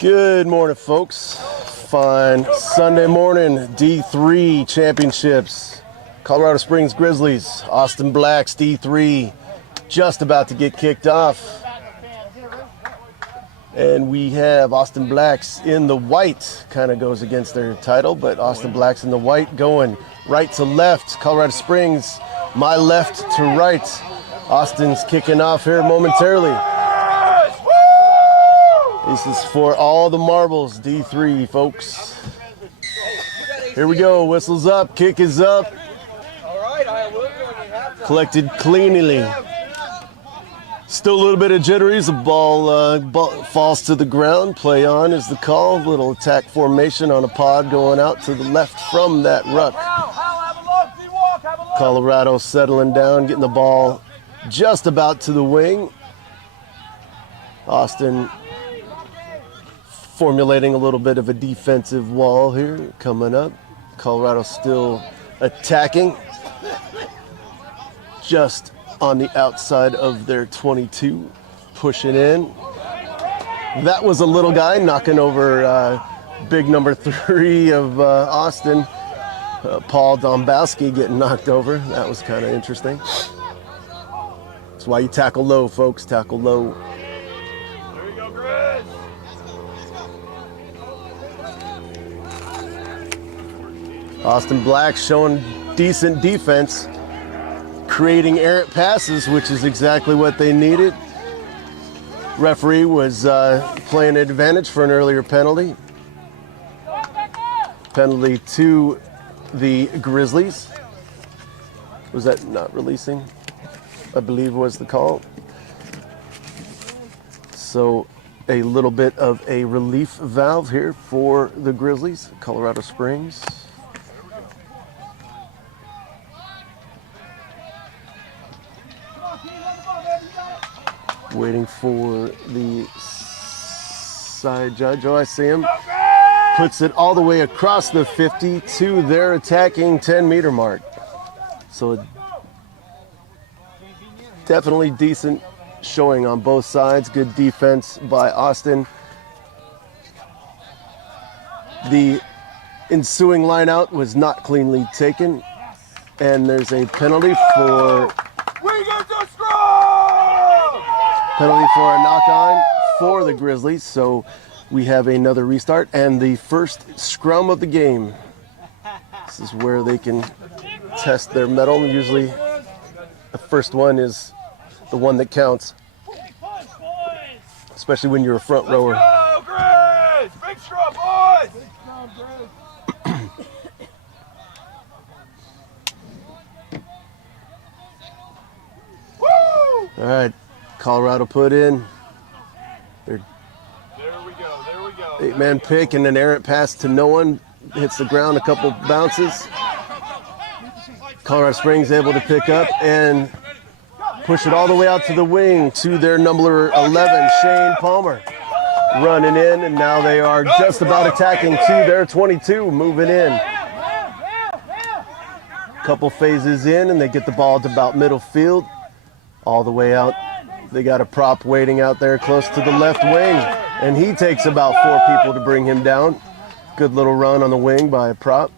Good morning, folks. Fine Sunday morning, D3 championships. Colorado Springs Grizzlies, Austin Blacks, D3, just about to get kicked off. And we have Austin Blacks in the white, kind of goes against their title, but Austin Blacks in the white going right to left. Colorado Springs, my left to right. Austin's kicking off here momentarily. This is for all the marbles, D3, folks. Here we go, whistle's up, kick is up. Collected cleanly. Still a little bit of jittery as the ball falls to the ground. Play on is the call. Little attack formation on a pod going out to the left from that ruck. Colorado settling down, getting the ball just about to the wing. Austin formulating a little bit of a defensive wall here coming up. Colorado still attacking just on the outside of their 22, pushing in. That was a little guy knocking over big number 3 of Austin, Paul Dombowski, getting knocked over. That was kind of interesting. That's why you tackle low, folks, tackle low. Austin Black showing decent defense, creating errant passes, which is exactly what they needed. Referee was playing advantage for an earlier penalty. Penalty to the Grizzlies. Was that not releasing? I believe was the call. So a little bit of a relief valve here for the Grizzlies, Colorado Springs. Waiting for the side judge. Oh, I see him. Puts it all the way across the 50 to their attacking 10-meter mark. So definitely decent showing on both sides. Good defense by Austin. The ensuing line out was not cleanly taken. And there's a penalty for... Penalty for a knock-on for the Grizzlies, so we have another restart and the first scrum of the game. This is where they can test their mettle. Usually the first one is the one that counts, especially when you're a front rower. Let's go, Grizz! Big scrum, boys! All right. Colorado put in their There we go. 8-man pick and an errant pass to no one. Hits the ground a couple bounces. Colorado Springs able to pick up and push it all the way out to the wing to their number 11, Shane Palmer. Running in, and now they are just about attacking to their 22, moving in. Couple phases in, and they get the ball to about middle field. All the way out. They got a prop waiting out there close to the left wing, and he takes about 4 people to bring him down. Good little run on the wing by a prop.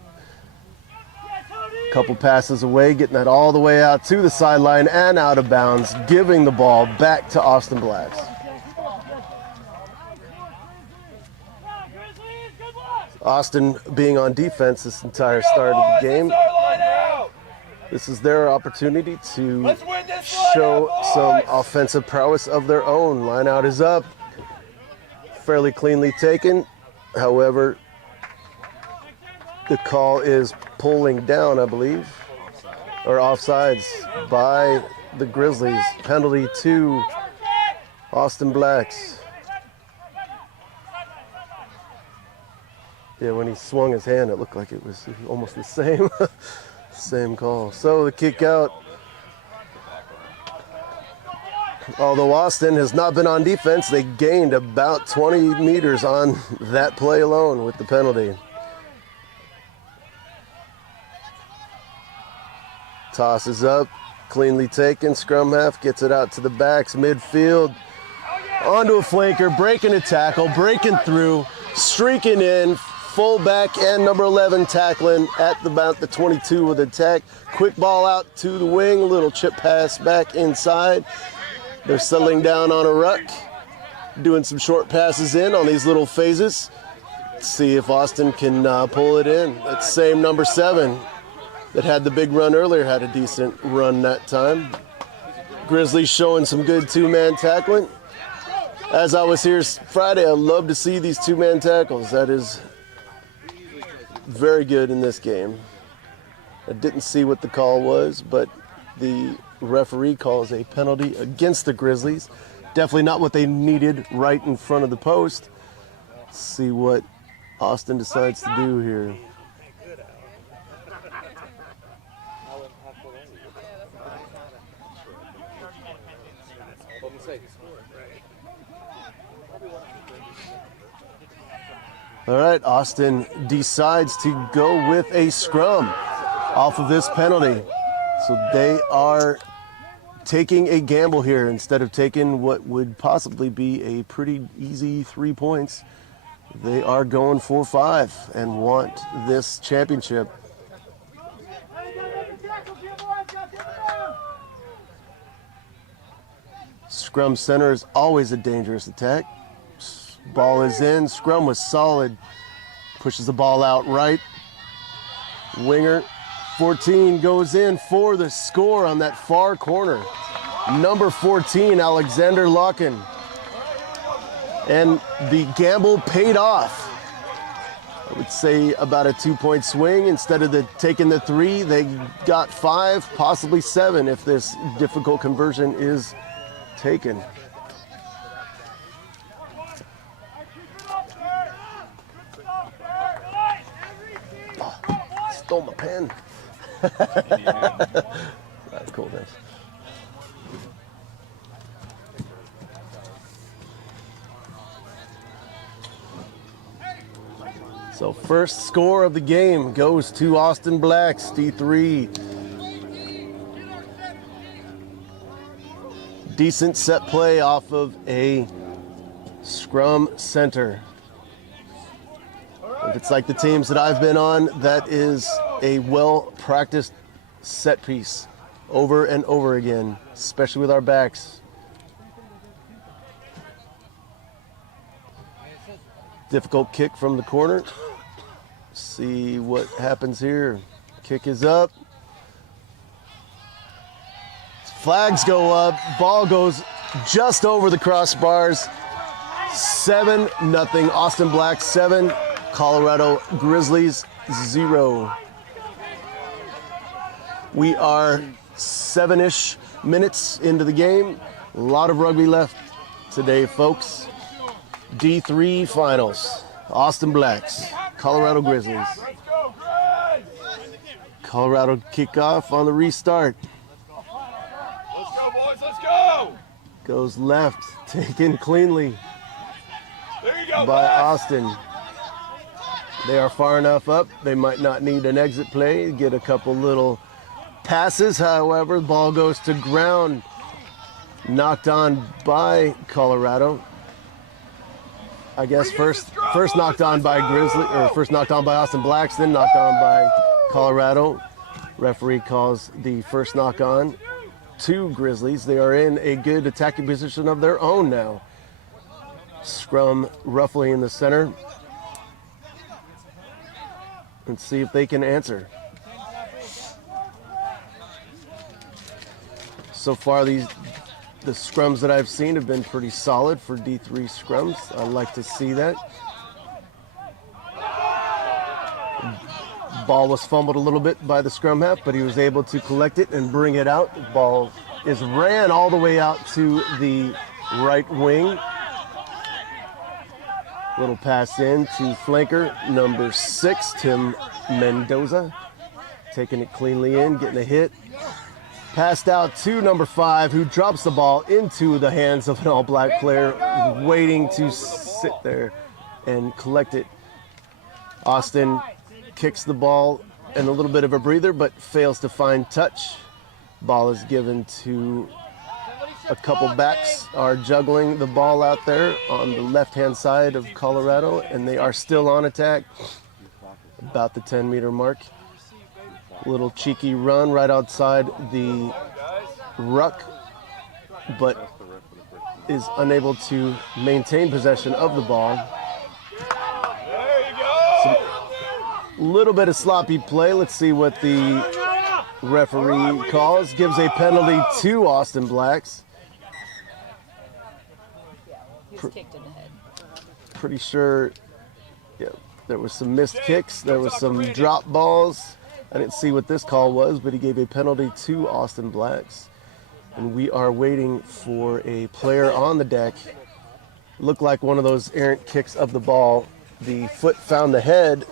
Couple passes away, getting that all the way out to the sideline and out of bounds, giving the ball back to Austin Blacks. Austin being on defense this entire start of the game. This is their opportunity to show some offensive prowess of their own. Line out is up. Fairly cleanly taken. However, the call is pulling down, I believe, or offsides by the Grizzlies. Penalty to Austin Blacks. Yeah, when he swung his hand, it looked like it was almost the same. Same call. So the kick out. Although Austin has not been on defense, they gained about 20 meters on that play alone with the penalty. Toss is up, cleanly taken. Scrum half gets it out to the backs, midfield. onto a flanker, breaking a tackle, breaking through, streaking in, fullback and number 11 tackling at about the 22 with attack. Quick ball out to the wing, little chip pass back inside. They're settling down on a ruck, doing some short passes in on these little phases. See if Austin can pull it in. That same number 7 that had the big run earlier had a decent run that time. Grizzlies showing some good two-man tackling. As I was here Friday, I love to see these two-man tackles. That is very good in this game. I didn't see what the call was, but the referee calls a penalty against the Grizzlies. Definitely not what they needed right in front of the post. Let's see what Austin decides to do here. All right, Austin decides to go with a scrum off of this penalty. So they are taking a gamble here instead of taking what would possibly be a pretty easy 3 points. They are going for 5 and want this championship. Scrum center is always a dangerous attack. Ball is in, scrum was solid. Pushes the ball out right. Winger 14 goes in for the score on that far corner. Number 14, Alexander Larkin. And the gamble paid off. I would say about a 2-point swing. Instead of taking the 3, they got 5, possibly 7 if this difficult conversion is taken. Oh, stole my pen. All right, cool, thanks. So first score of the game goes to Austin Blacks, D3. Decent set play off of a scrum center. If it's like the teams that I've been on, that is a well-practiced set piece over and over again, especially with our backs. Difficult kick from the corner. See what happens here. Kick is up. Flags go up. Ball goes just over the crossbars. 7-0. Austin Blacks 7. Colorado Grizzlies 0. We are 7-ish minutes into the game. A lot of rugby left today, folks. D3 finals. Austin Blacks, Colorado Grizzlies. Let's go, Grizz! Colorado kickoff on the restart. Let's go, boys, let's go! Goes left, taken cleanly There you go, by Blacks. Austin. They are far enough up. They might not need an exit play. Get a couple little passes. However, the ball goes to ground. Knocked on by Colorado. I guess first knocked on by first knocked on by Austin Blacks, then knocked on by Colorado. Referee calls the first knock on to Grizzlies. They are in a good attacking position of their own now. Scrum roughly in the center. And see if they can answer. So far, the scrums that I've seen have been pretty solid for D3 scrums. I like to see that. Ball was fumbled a little bit by the scrum half, but he was able to collect it and bring it out. The ball is ran all the way out to the right wing. Little pass in to flanker number 6, Tim Mendoza. Taking it cleanly in, getting a hit. Passed out to number 5, who drops the ball into the hands of an all-black player, waiting to sit there and collect it. Austin kicks the ball in a little bit of a breather, but fails to find touch. Ball is given to A couple backs are juggling the ball out there on the left-hand side of Colorado, and they are still on attack. About the 10-meter mark. Little cheeky run right outside the ruck, but is unable to maintain possession of the ball. There you go. Little bit of sloppy play. Let's see what the referee calls. Gives a penalty to Austin Blacks. He was kicked in the head. Pretty sure, yeah, there was some missed kicks. There was some drop balls. I didn't see what this call was, but he gave a penalty to Austin Blacks. And we are waiting for a player on the deck. Looked like one of those errant kicks of the ball. The foot found the head.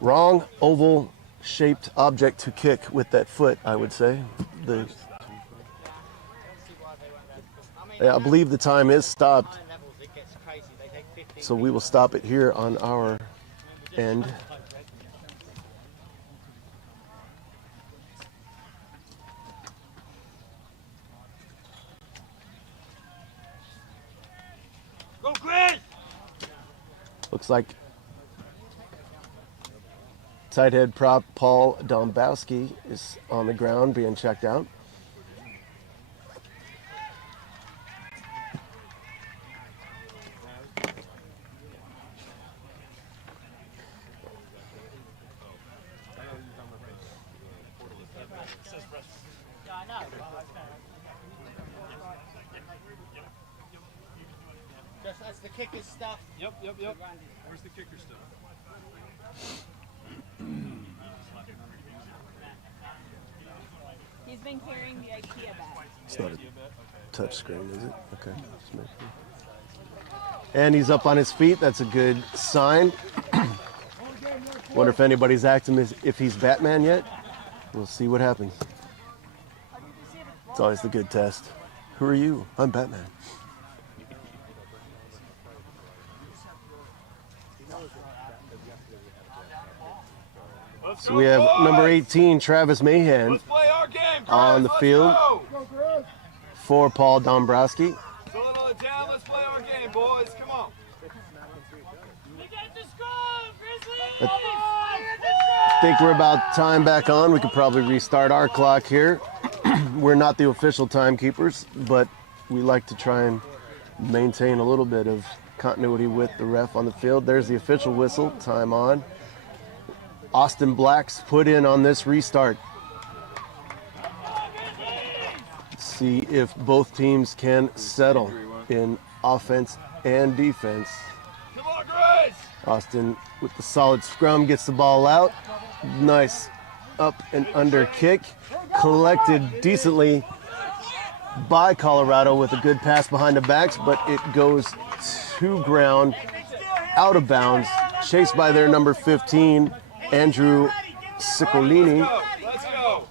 Wrong oval-shaped object to kick with that foot, I would say. I believe the time is stopped. So we will stop it here on our end. Go, Chris! Looks like tight head prop Paul Dombowski is on the ground being checked out. That's the kicker's stuff. Yep. Where's the kicker stuff? He's been carrying the IKEA bag. It's not a touch screen, is it? Okay. Just make sure. And he's up on his feet. That's a good sign. Wonder if anybody's acting as if he's Batman yet. We'll see what happens. It's always the good test. Who are you? I'm Batman. So we have number 18, Travis Mahan, Let's play our game, Chris. on the Let's field go. for Paul Dombrowski. Settle it down. Let's play our game, boys. Come on. I think we're about time back on. We could probably restart our clock here. We're not the official timekeepers, but we like to try and maintain a little bit of continuity with the ref on the field. There's the official whistle, time on. Austin Blacks put in on this restart. See if both teams can settle in offense and defense. Come on, Grace. Austin with the solid scrum gets the ball out. Nice up and under kick. Collected decently by Colorado with a good pass behind the backs, but it goes to ground, out of bounds, chased by their number 15, Andrew Ciccolini. Let's go.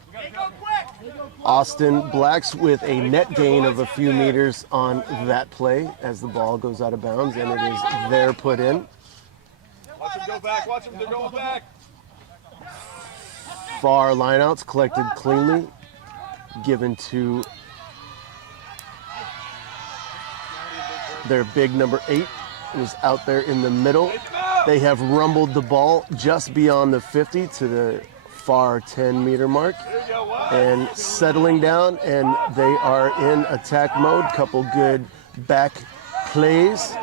Austin Blacks with a net gain of a few meters on that play as the ball goes out of bounds, and it is there put in. Watch them go back. Watch them. They're going back. Far lineouts collected cleanly, given to their big number 8, who's out there in the middle. They have rumbled the ball just beyond the 50 to the far 10-meter mark and settling down, and they are in attack mode. Couple good back plays.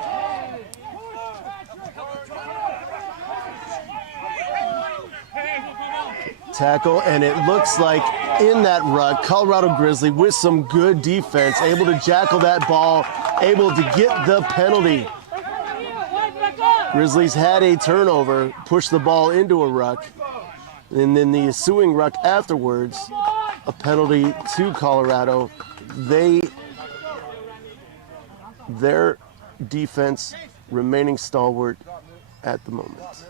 Tackle, and it looks like in that ruck, Colorado Grizzly with some good defense, able to jackal that ball, able to get the penalty. Grizzlies had a turnover, pushed the ball into a ruck, and then the ensuing ruck afterwards, a penalty to Colorado. Their defense remaining stalwart at the moment.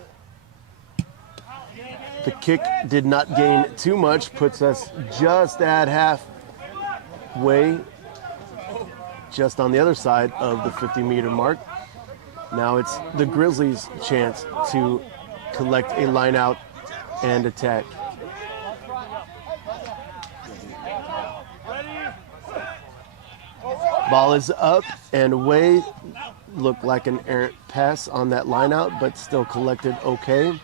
The kick did not gain too much, puts us just at halfway, just on the other side of the 50-meter mark. Now it's the Grizzlies' chance to collect a line out and attack. Ready? Ball is up and away. Looked like an errant pass on that line out, but still collected okay.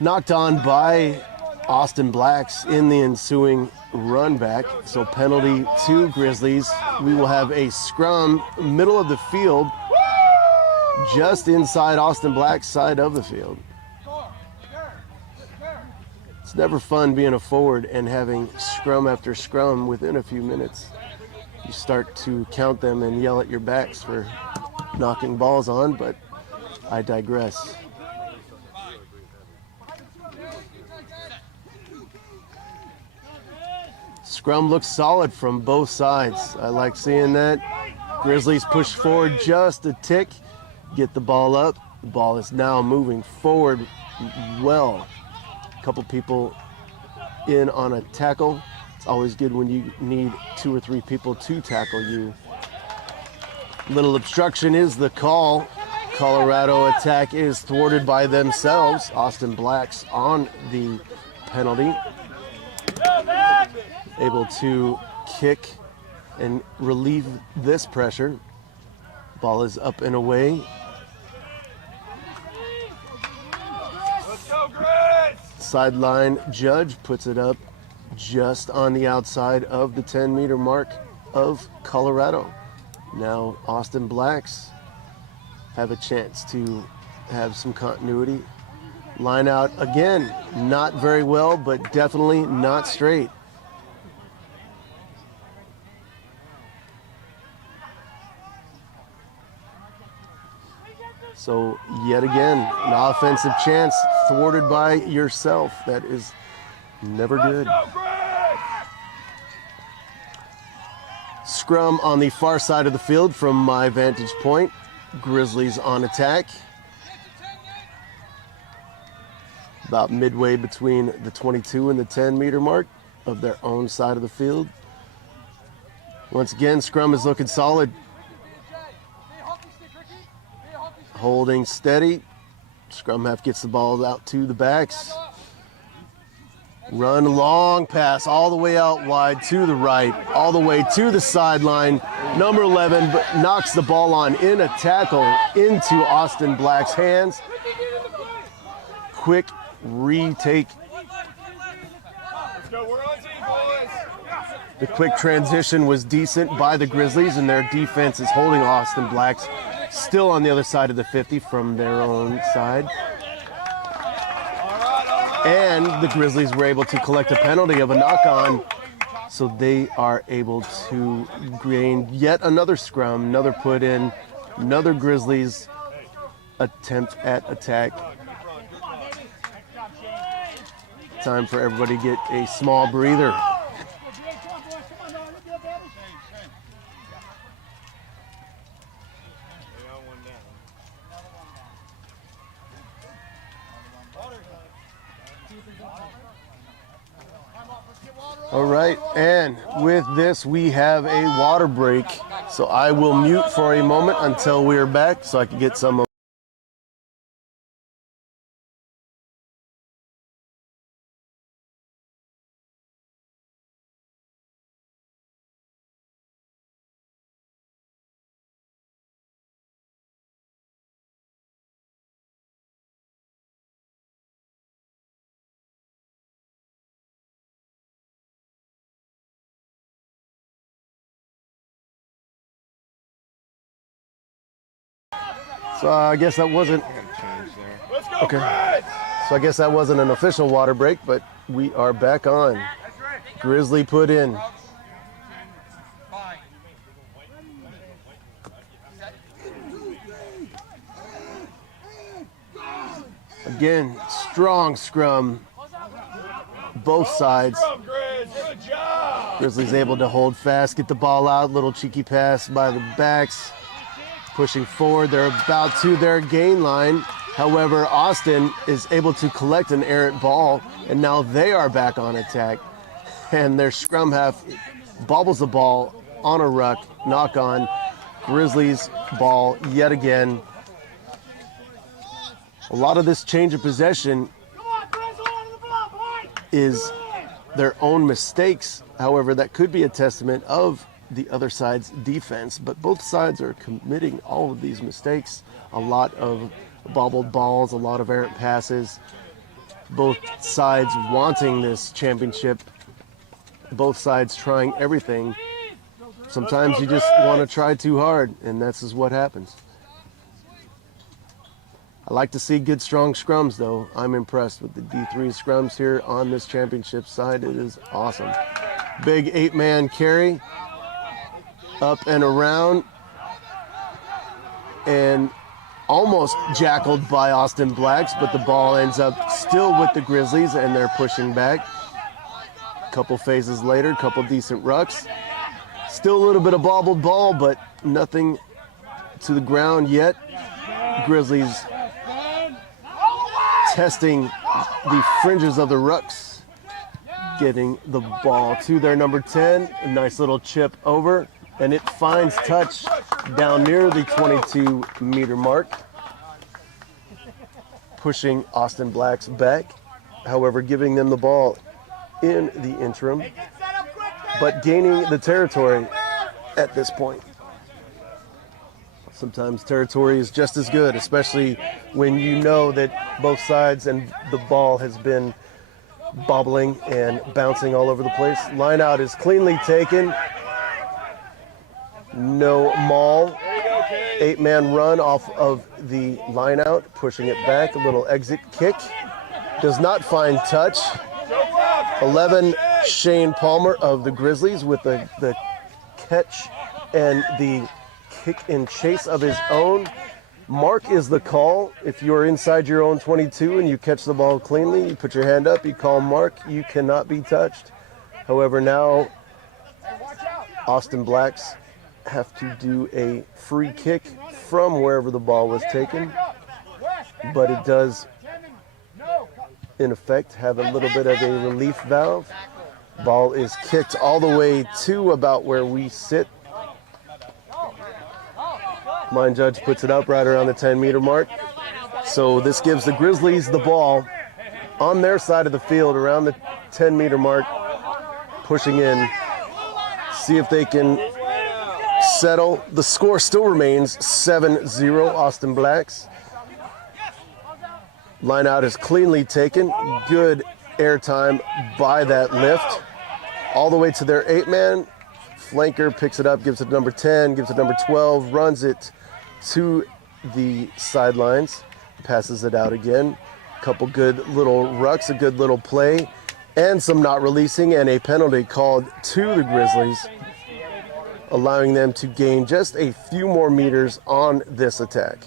Knocked on by Austin Blacks in the ensuing run back. So penalty to Grizzlies. We will have a scrum middle of the field, just inside Austin Black's side of the field. It's never fun being a forward and having scrum after scrum within a few minutes. You start to count them and yell at your backs for knocking balls on, but I digress. Scrum looks solid from both sides. I like seeing that. Grizzlies push forward just a tick, get the ball up. The ball is now moving forward well. A couple people in on a tackle. It's always good when you need 2 or 3 people to tackle you. Little obstruction is the call. Colorado attack is thwarted by themselves. Austin Blacks on the penalty. Able to kick and relieve this pressure. Ball is up and away. Let's go, Grizz! Sideline judge puts it up just on the outside of the 10-meter mark of Colorado. Now Austin Blacks have a chance to have some continuity. Line out again, not very well, but definitely not straight. So yet again, an offensive chance thwarted by yourself. That is never good. Scrum on the far side of the field from my vantage point. Grizzlies on attack. About midway between the 22 and the 10-meter mark of their own side of the field. Once again, scrum is looking solid. Holding steady. Scrum half gets the ball out to the backs. Run long pass all the way out wide to the right, all the way to the sideline. Number 11 knocks the ball on in a tackle into Austin Black's hands. Quick retake. Let's go, we're on team, boys! The quick transition was decent by the Grizzlies, and their defense is holding Austin Blacks still on the other side of the 50 from their own side. And the Grizzlies were able to collect a penalty of a knock-on, so they are able to gain yet another scrum, another put in, another Grizzlies attempt at attack. Time for everybody to get a small breather. All right, and with this, we have a water break. So I will mute for a moment until we are back so I can get some of So I guess that wasn't Let's go, okay. Grizz! So I guess that wasn't an official water break, but we are back on. Grizzly put in. Again, strong scrum, both sides. Scrum, Grizz, good job! Grizzlies able to hold fast, get the ball out, little cheeky pass by the backs. Pushing forward, they're about to their gain line. However, Austin is able to collect an errant ball, and now they are back on attack. And their scrum half bobbles the ball on a ruck, knock on. Grizzlies ball yet again. A lot of this change of possession is their own mistakes. However, that could be a testament of the other side's defense, but both sides are committing all of these mistakes. A lot of bobbled balls, a lot of errant passes. Both sides wanting this championship. Both sides trying everything. Sometimes you just want to try too hard, and that's just what happens. I like to see good, strong scrums, though. I'm impressed with the D3 scrums here on this championship side. It is awesome. Big 8-man carry. Up and around. And almost jackled by Austin Blacks, but the ball ends up still with the Grizzlies, and they're pushing back. A couple phases later, couple decent rucks. Still a little bit of bobbled ball, but nothing to the ground yet. Grizzlies testing the fringes of the rucks, getting the ball to their number 10. A nice little chip over, and it finds touch down near the 22-meter mark, pushing Austin Blacks back, however, giving them the ball in the interim, but gaining the territory at this point. Sometimes territory is just as good, especially when you know that both sides and the ball has been bobbling and bouncing all over the place. Line out is cleanly taken. No maul. 8-man run off of the line out, pushing it back. A little exit kick. Does not find touch. 11, Shane Palmer of the Grizzlies with the catch and the kick and chase of his own. Mark is the call. If you're inside your own 22 and you catch the ball cleanly, you put your hand up, you call Mark, you cannot be touched. However, now Austin Blacks have to do a free kick from wherever the ball was taken, but it does in effect have a little bit of a relief valve. Ball is kicked all the way to about where we sit. Line judge puts it up right around the 10-meter mark. So this gives the Grizzlies the ball on their side of the field around the 10-meter mark, pushing in. See if they can settle. The score still remains 7-0 Austin Blacks. Line out is cleanly taken. Good airtime by that lift. All the way to their 8-man. Flanker picks it up, gives it number 10, gives it number 12, runs it to the sidelines, passes it out again. Couple good little rucks, a good little play, and some not releasing, and a penalty called to the Grizzlies, allowing them to gain just a few more meters on this attack.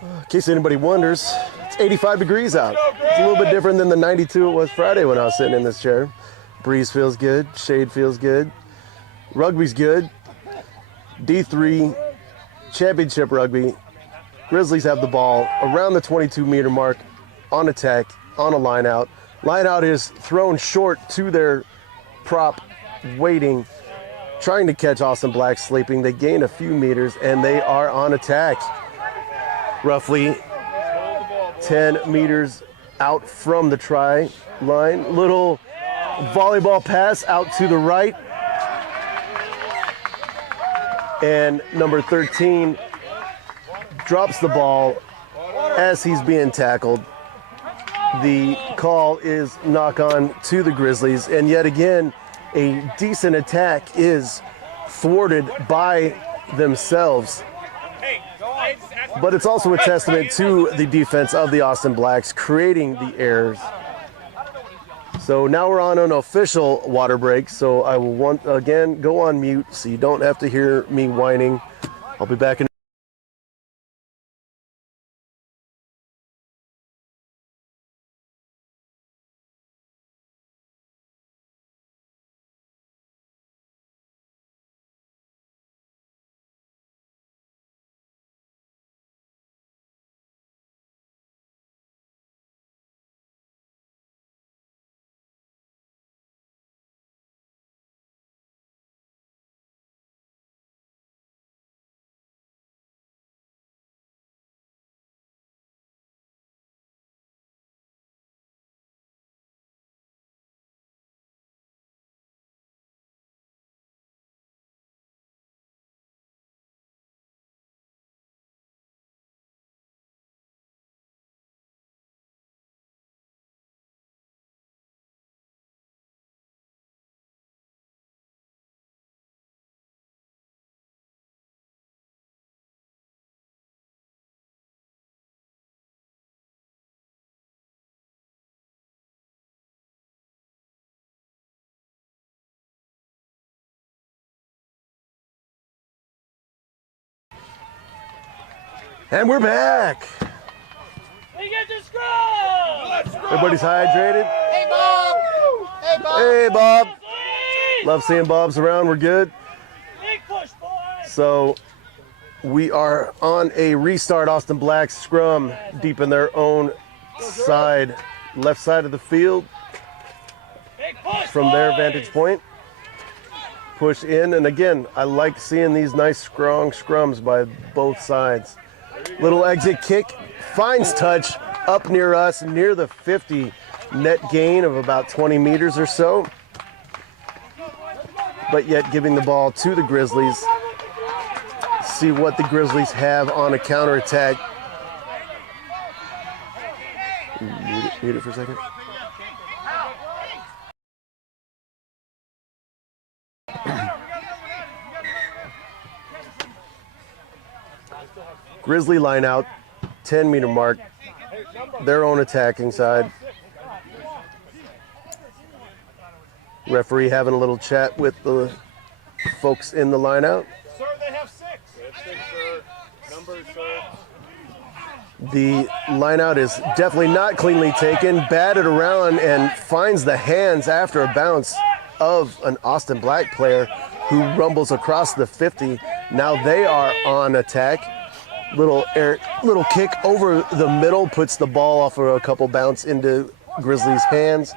In case anybody wonders, it's 85 degrees out. It's a little bit different than the 92 it was Friday when I was sitting in this chair. Breeze feels good, shade feels good, rugby's good. D3 championship rugby. Grizzlies have the ball around the 22-meter mark on attack, on a line out. Line out is thrown short to their prop, waiting, trying to catch Austin Black sleeping. They gain a few meters, and they are on attack. Roughly 10 meters out from the try line. Little volleyball pass out to the right. And number 13 drops the ball as he's being tackled. The call is knock on to the Grizzlies. And yet again, a decent attack is thwarted by themselves. But it's also a testament to the defense of the Austin Blacks creating the errors. So now we're on an official water break. So I will again go on mute so you don't have to hear me whining. I'll be back in And we're back. We get the scrum! Everybody's hydrated. Hey, Bob! Hey, Bob! Hey, Bob. Love seeing Bob's around. We're good. Big push, boys! So we are on a restart. Austin Black scrum deep in their own side, left side of the field Big push, from their boys! vantage point. Push in, and again, I like seeing these nice strong scrums by both sides. Little exit kick, finds touch up near us, near the 50, net gain of about 20 meters or so, but yet giving the ball to the Grizzlies. See what the Grizzlies have on a counterattack. Mute it for a second. Grizzly line out, 10-meter mark, their own attacking side. Referee having a little chat with the folks in the line out. Sir, they have 6. They have 6, sir. Numbers, sir. The line out is definitely not cleanly taken, batted around and finds the hands after a bounce of an Austin Black player who rumbles across the 50. Now they are on attack. Little kick over the middle, puts the ball off of a couple bounce into Grizzlies' hands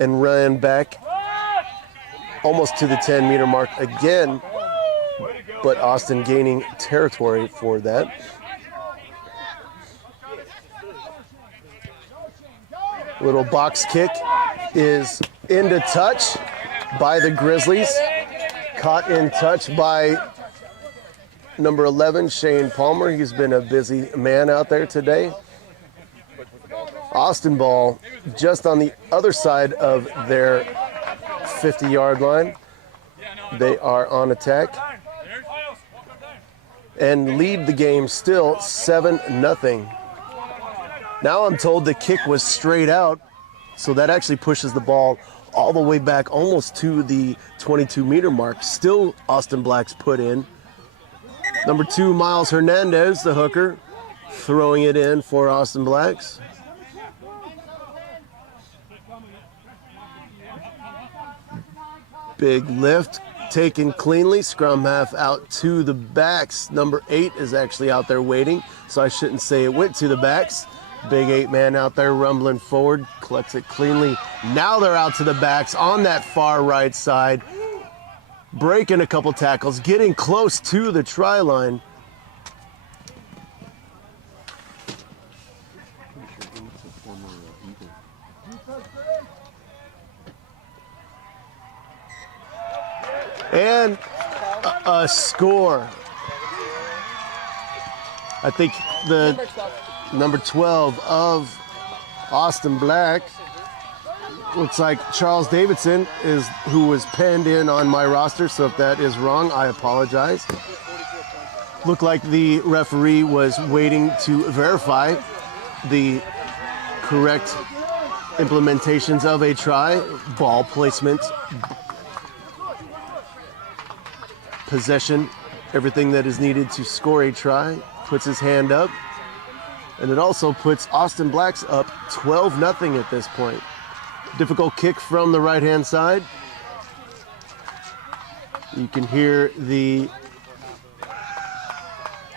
and ran back almost to the 10-meter mark again, but Austin gaining territory for that. Little box kick is into touch by the Grizzlies. Caught in touch by number 11, Shane Palmer. He's been a busy man out there today. Austin ball just on the other side of their 50-yard line. They are on attack and lead the game still 7-0. Now I'm told the kick was straight out, so that actually pushes the ball all the way back almost to the 22-meter mark. Still Austin Black's put in. Number 2, Miles Hernandez, the hooker, throwing it in for Austin Blacks. Big lift, taken cleanly. Scrum half out to the backs. Number 8 is actually out there waiting, so I shouldn't say it went to the backs. Big 8-man out there rumbling forward, collects it cleanly. Now they're out to the backs on that far right side. Breaking a couple tackles, getting close to the try line. And a score. I think the number 12 of Austin Black, looks like Charles Davidson is who was penned in on my roster, so if that is wrong, I apologize. Looked like the referee was waiting to verify the correct implementations of a try, ball placement, possession, everything that is needed to score a try. Puts his hand up, and it also puts Austin Blacks up 12-0 at this point. Difficult kick from the right-hand side. You can hear the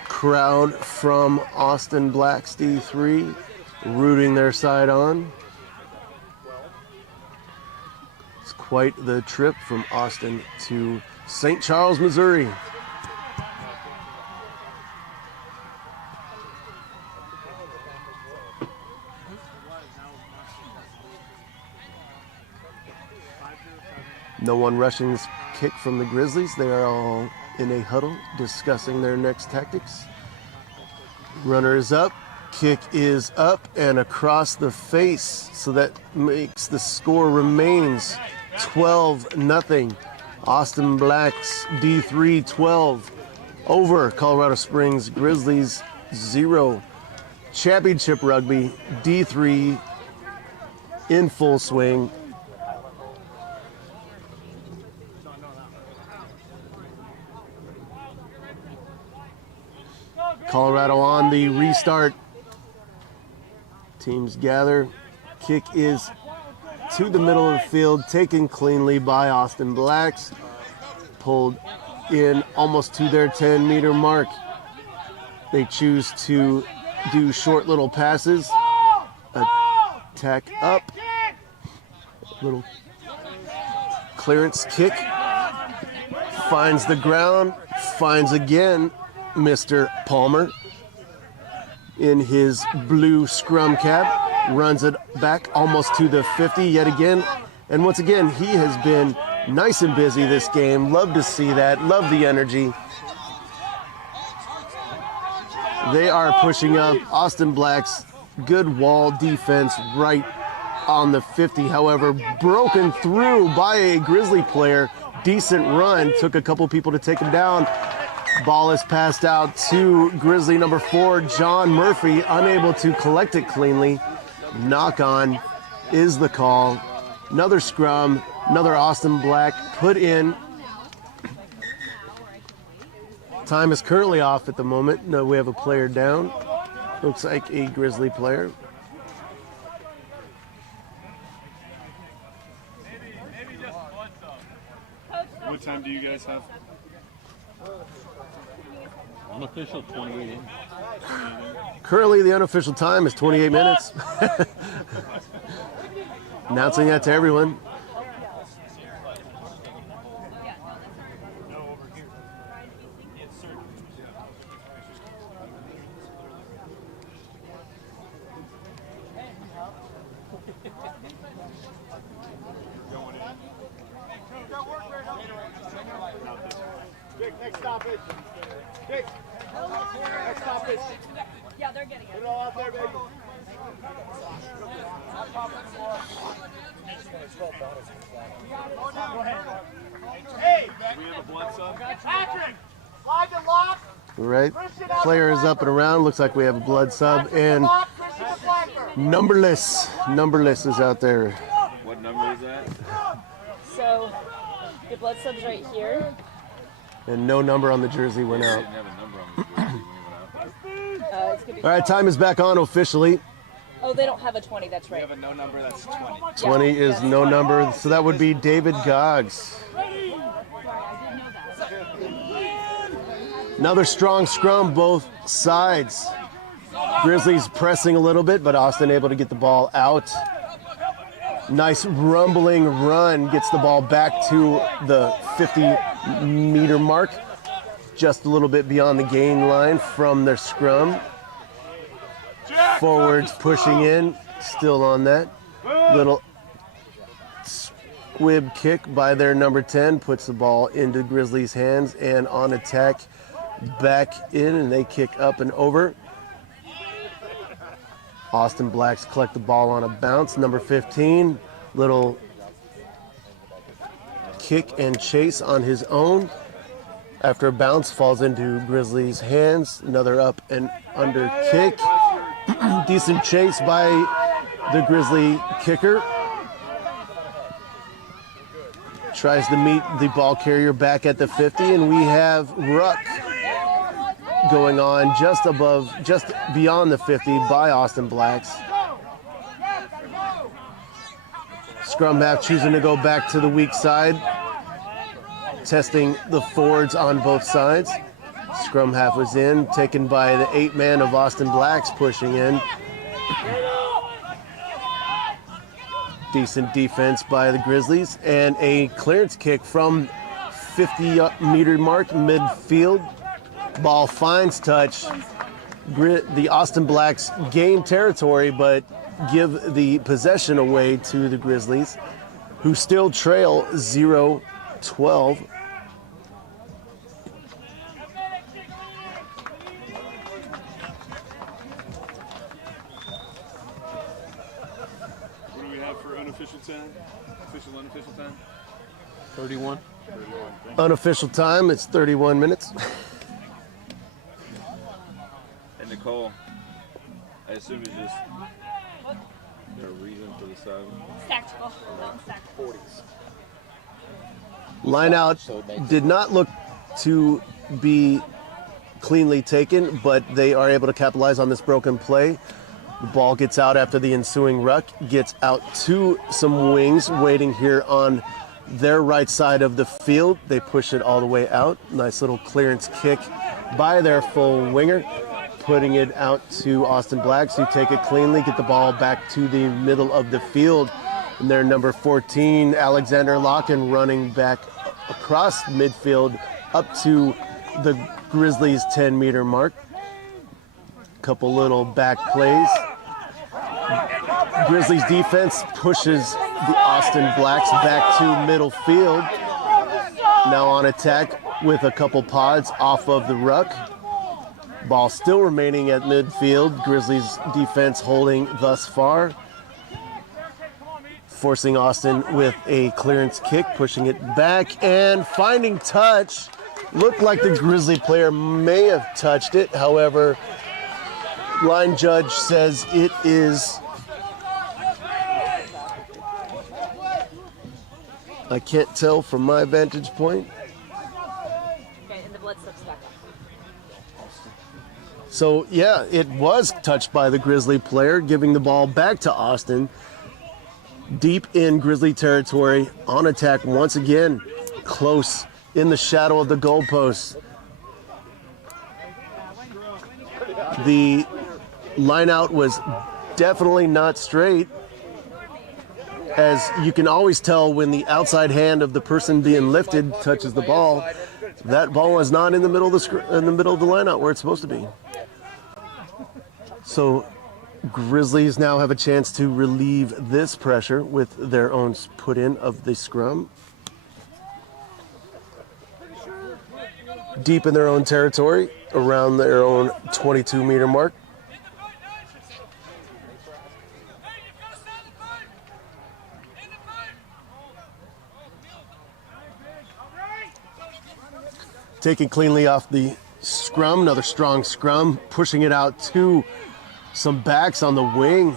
crowd from Austin Blacks D3 rooting their side on. It's quite the trip from Austin to St. Charles, Missouri. No one rushing this kick from the Grizzlies. They are all in a huddle discussing their next tactics. Runner is up, kick is up and across the face. So that makes the score remains 12-0. Austin Blacks D3 12 over Colorado Springs Grizzlies 0. Championship rugby D3 in full swing. Colorado on the restart. Teams gather. Kick is to the middle of the field, taken cleanly by Austin Blacks. Pulled in almost to their 10-meter mark. They choose to do short little passes. Attack up. Little clearance kick. Finds the ground. Finds again Mr. Palmer in his blue scrum cap. Runs it back almost to the 50 yet again. And once again, he has been nice and busy this game. Love to see that. Love the energy. They are pushing up. Austin Blacks, good wall defense right on the 50. However, broken through by a Grizzly player. Decent run. Took a couple people to take him down. Ball is passed out to Grizzly number 4, John Murphy, unable to collect it cleanly. Knock on is the call. Another scrum, another Austin Black put in. Time is currently off at the moment. No, we have a player down. Looks like a Grizzly player. What time do you guys have? Unofficial 28 in. Currently, the unofficial time is 28 minutes. Announcing that to everyone. Next stoppage. Kick. Next stoppage. Yeah, they're getting Put it. it all out there, baby. Hey, We have a blood sub. Patrick, slide the lock. Right. Player is up and around. Looks like we have a blood sub. And Lock, Christian the flanker. Numberless is out there. What number is that? So, your blood sub's right here. And no number on the jersey went out. Didn't have a number on the jersey when we went out. It's gonna be All right, time is back on officially. Oh, they don't have a 20, that's right. a no number, that's 20. 20 is no number, so that would be David Goggs. Another strong scrum, both sides. Grizzlies pressing a little bit, but Austin able to get the ball out. Nice rumbling run, gets the ball back to the 50-meter mark, just a little bit beyond the gain line from their scrum. Forwards pushing in, still on that. Little squib kick by their number 10, puts the ball into Grizzlies' hands, and on attack, back in, and they kick up and over. Austin Blacks collect the ball on a bounce. Number 15, little kick and chase on his own. After a bounce, falls into Grizzlies' hands. Another up and under kick. Decent chase by the Grizzly kicker. Tries to meet the ball carrier back at the 50, and we have ruck going on just beyond the 50 by Austin Blacks. Scrum half choosing to go back to the weak side, testing the forwards on both sides. Scrum half was in, taken by the 8-man of Austin Blacks pushing in. Decent defense by the Grizzlies, and a clearance kick from 50-meter mark midfield. Ball finds touch. The Austin Blacks gain territory, but give the possession away to the Grizzlies, who still trail 0-12. What do we have for unofficial time? Official, unofficial time? 31. 31. Unofficial time, it's 31 minutes. And Nicole, I assume it's just a reason for the sub. Tactical. Don't stack. 40s. Line out did not look to be cleanly taken, but they are able to capitalize on this broken play. The ball gets out after the ensuing ruck, gets out to some wings waiting here on their right side of the field. They push it all the way out. Nice little clearance kick by their full winger, putting it out to Austin Blacks, who take it cleanly, get the ball back to the middle of the field. And their number 14, Alexander Locken, running back across midfield up to the Grizzlies' 10-meter mark. Couple little back plays. Grizzlies defense pushes the Austin Blacks back to middle field. Now on attack with a couple pods off of the ruck. Ball still remaining at midfield. Grizzlies defense holding thus far. Forcing Austin with a clearance kick, pushing it back and finding touch. Looked like the Grizzly player may have touched it. However, line judge says it is. I can't tell from my vantage point. Okay, and the blood slips back up. So yeah, it was touched by the Grizzly player, giving the ball back to Austin. Deep in Grizzly territory, on attack once again, close in the shadow of the goalposts. The line out was definitely not straight, as you can always tell when the outside hand of the person being lifted touches the ball. That ball was not in the middle of the line out where it's supposed to be. So Grizzlies now have a chance to relieve this pressure with their own put in of the scrum. Deep in their own territory, around their own 22-meter mark. Taken cleanly off the scrum, another strong scrum, pushing it out to some backs on the wing,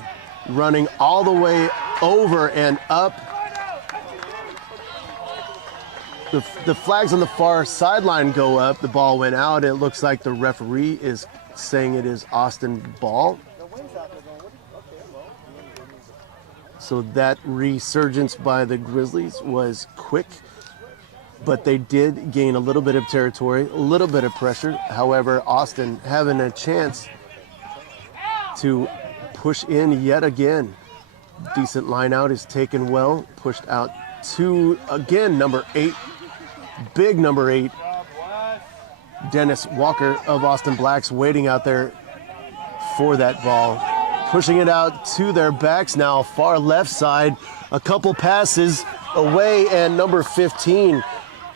running all the way over and up. The flags on the far sideline go up, the ball went out. It looks like the referee is saying it is Austin ball. So that resurgence by the Grizzlies was quick, but they did gain a little bit of territory, a little bit of pressure. However, Austin having a chance to push in yet again. Decent line out is taken well, pushed out to, again, number 8, big number 8, Dennis Walker of Austin Blacks, waiting out there for that ball. Pushing it out to their backs now, far left side, a couple passes away, and number 15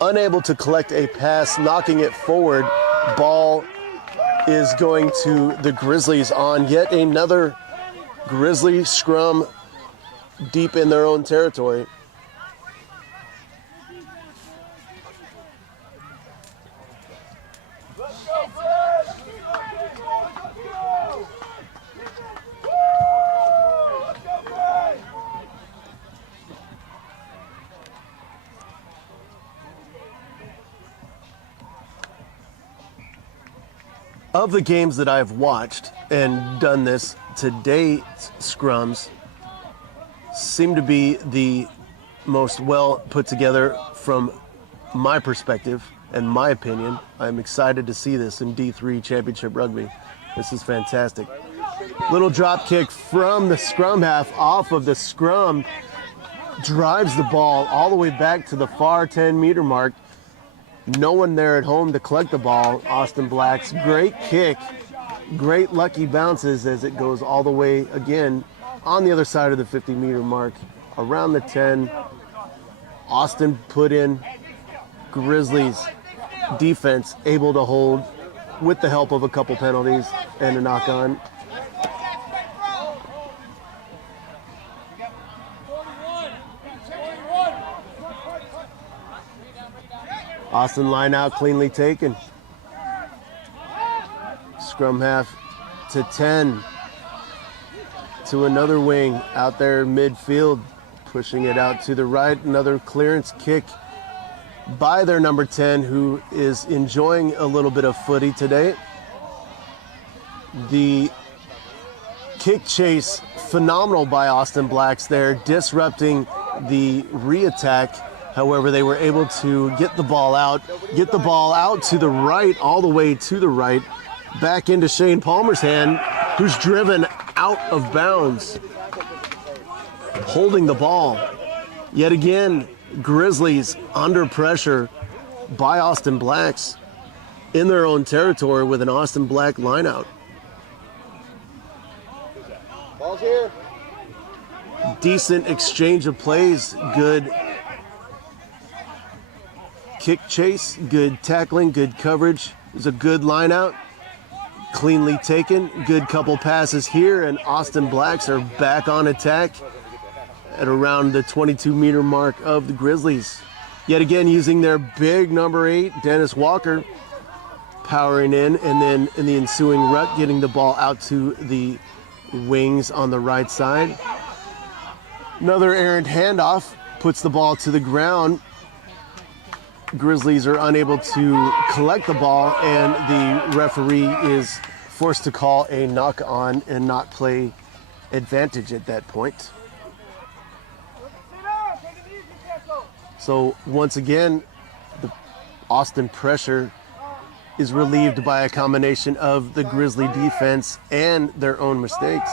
unable to collect a pass, knocking it forward. Ball is going to the Grizzlies on yet another Grizzly scrum deep in their own territory. Of the games that I've watched and done this to date, scrums seem to be the most well put together from my perspective and my opinion. I'm excited to see this in D3 Championship Rugby. This is fantastic. Little drop kick from the scrum half off of the scrum, drives the ball all the way back to the far 10-meter mark. No one there at home to collect the ball. Austin Blacks, great kick, great lucky bounces as it goes all the way again on the other side of the 50-meter mark, around the 10. Austin put in. Grizzlies defense able to hold with the help of a couple penalties and a knock on. Austin line out, cleanly taken. Scrum half to 10. To another wing out there midfield, pushing it out to the right. Another clearance kick by their number 10, who is enjoying a little bit of footy today. The kick chase, phenomenal by Austin Blacks there, disrupting the re-attack. However, they were able to get the ball out to the right, all the way to the right, back into Shane Palmer's hand, who's driven out of bounds, holding the ball. Yet again, Grizzlies under pressure by Austin Blacks in their own territory with an Austin Black lineout. Ball's here. Decent exchange of plays, good kick chase, good tackling, good coverage. It was a good lineout, cleanly taken, good couple passes here, and Austin Blacks are back on attack at around the 22-meter mark of the Grizzlies. Yet again, using their big number 8, Dennis Walker, powering in, and then in the ensuing ruck, getting the ball out to the wings on the right side. Another errant handoff puts the ball to the ground. Grizzlies are unable to collect the ball, and the referee is forced to call a knock on and not play advantage at that point. So once again, the Austin pressure is relieved by a combination of the Grizzly defense and their own mistakes.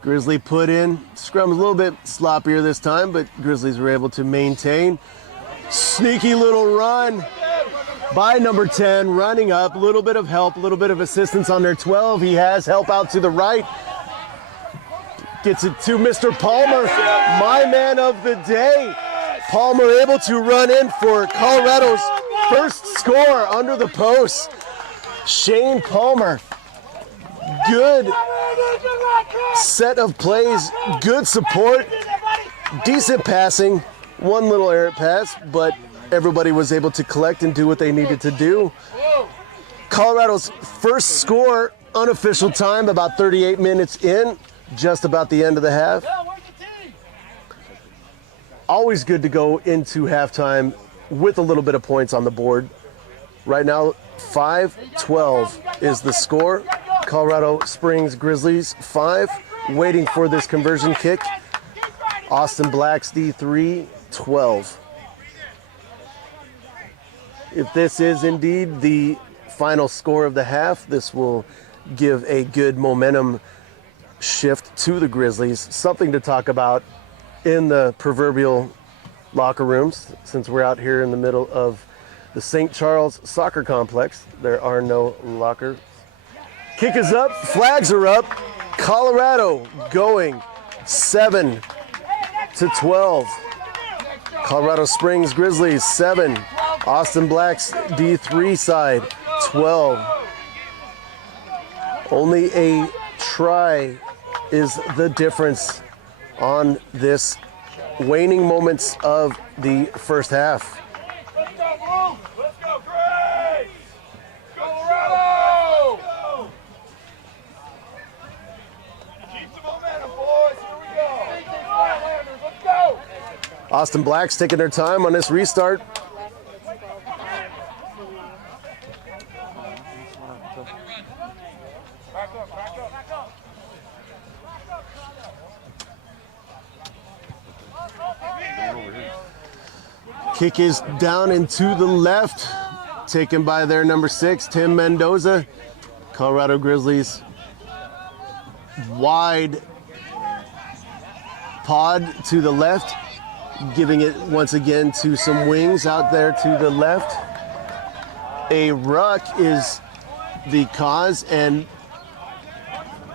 Grizzly put in. Scrum's a little bit sloppier this time, but Grizzlies were able to maintain. Sneaky little run by number 10, running up. A little bit of help, a little bit of assistance on their 12. He has help out to the right. Gets it to Mr. Palmer, my man of the day. Palmer able to run in for Colorado's first score under the post. Shane Palmer. Good set of plays, good support, decent passing, one little errant pass, but everybody was able to collect and do what they needed to do. Colorado's first score, unofficial time, about 38 minutes in, just about the end of the half. Always good to go into halftime with a little bit of points on the board. Right now, 5-12 is the score. Colorado Springs Grizzlies 5, waiting for this conversion kick. Austin Blacks D3 12. If this is indeed the final score of the half, this will give a good momentum shift to the Grizzlies. Something to talk about in the proverbial locker rooms, since we're out here in the middle of the St. Charles Soccer Complex. There are no lockers. Kick is up, flags are up. Colorado going 7-12. Colorado Springs Grizzlies 7. Austin Blacks D3 side 12. Only a try is the difference on this waning moments of the first half. Austin Blacks taking their time on this restart. Kick is down and to the left, taken by their number 6, Tim Mendoza. Colorado Grizzlies wide pod to the left, giving it once again to some wings out there to the left. A ruck is the cause, and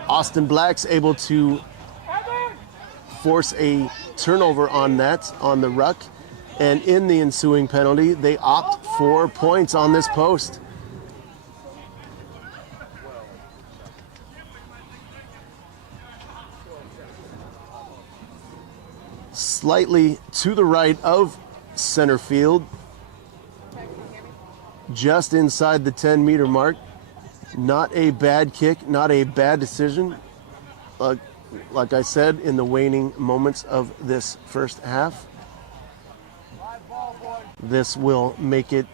Austin Blacks able to force a turnover on that, on the ruck, and in the ensuing penalty, they opt for points on this post. slightly to the right of center field, just inside the 10-meter mark. Not a bad kick, not a bad decision. Like I said, in the waning moments of this first half, this will make it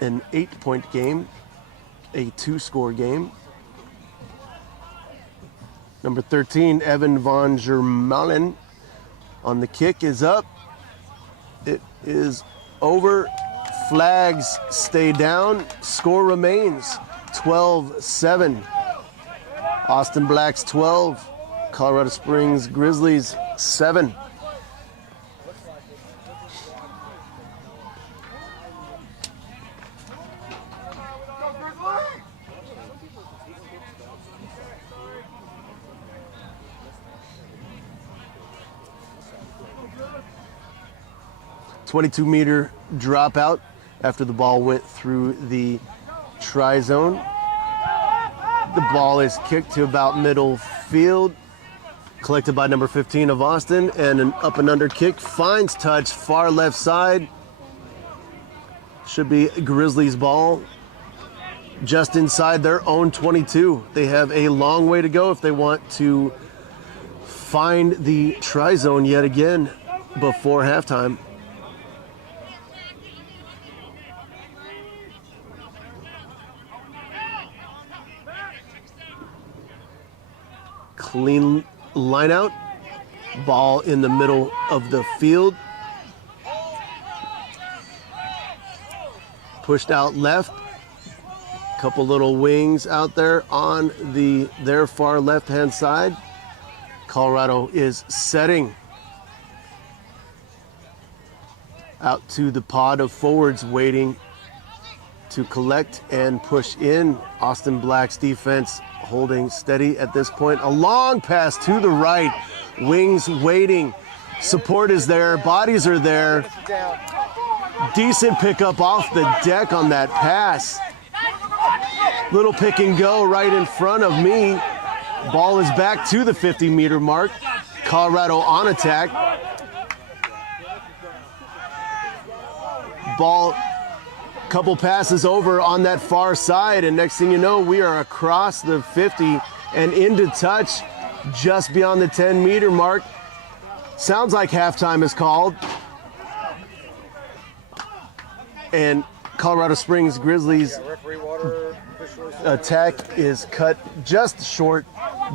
an 8-point game, a 2-score game. Number 13, Evan von Germalen on the kick is up. It is over. Flags stay down. Score remains 12-7. Austin Blacks 12. Colorado Springs Grizzlies 7. .22-meter dropout after the ball went through the tri-zone. The ball is kicked to about middle field, collected by number 15 of Austin, and an up and under kick finds touch far left side. Should be Grizzlies ball just inside their own 22. They have a long way to go if they want to find the tri-zone yet again before halftime. Clean line out. Ball in the middle of the field. Pushed out left. Couple little wings out there on their far left-hand side. Colorado is setting. Out to the pod of forwards waiting to collect and push in. Austin Black's defense holding steady at this point. A long pass to the right. Wings waiting. Support is there. Bodies are there. Decent pickup off the deck on that pass. Little pick and go right in front of me. Ball is back to the 50-meter mark. Colorado on attack. Ball, couple passes over on that far side, and next thing you know, we are across the 50 and into touch just beyond the 10-meter mark. Sounds like halftime is called. And Colorado Springs Grizzlies attack is cut just short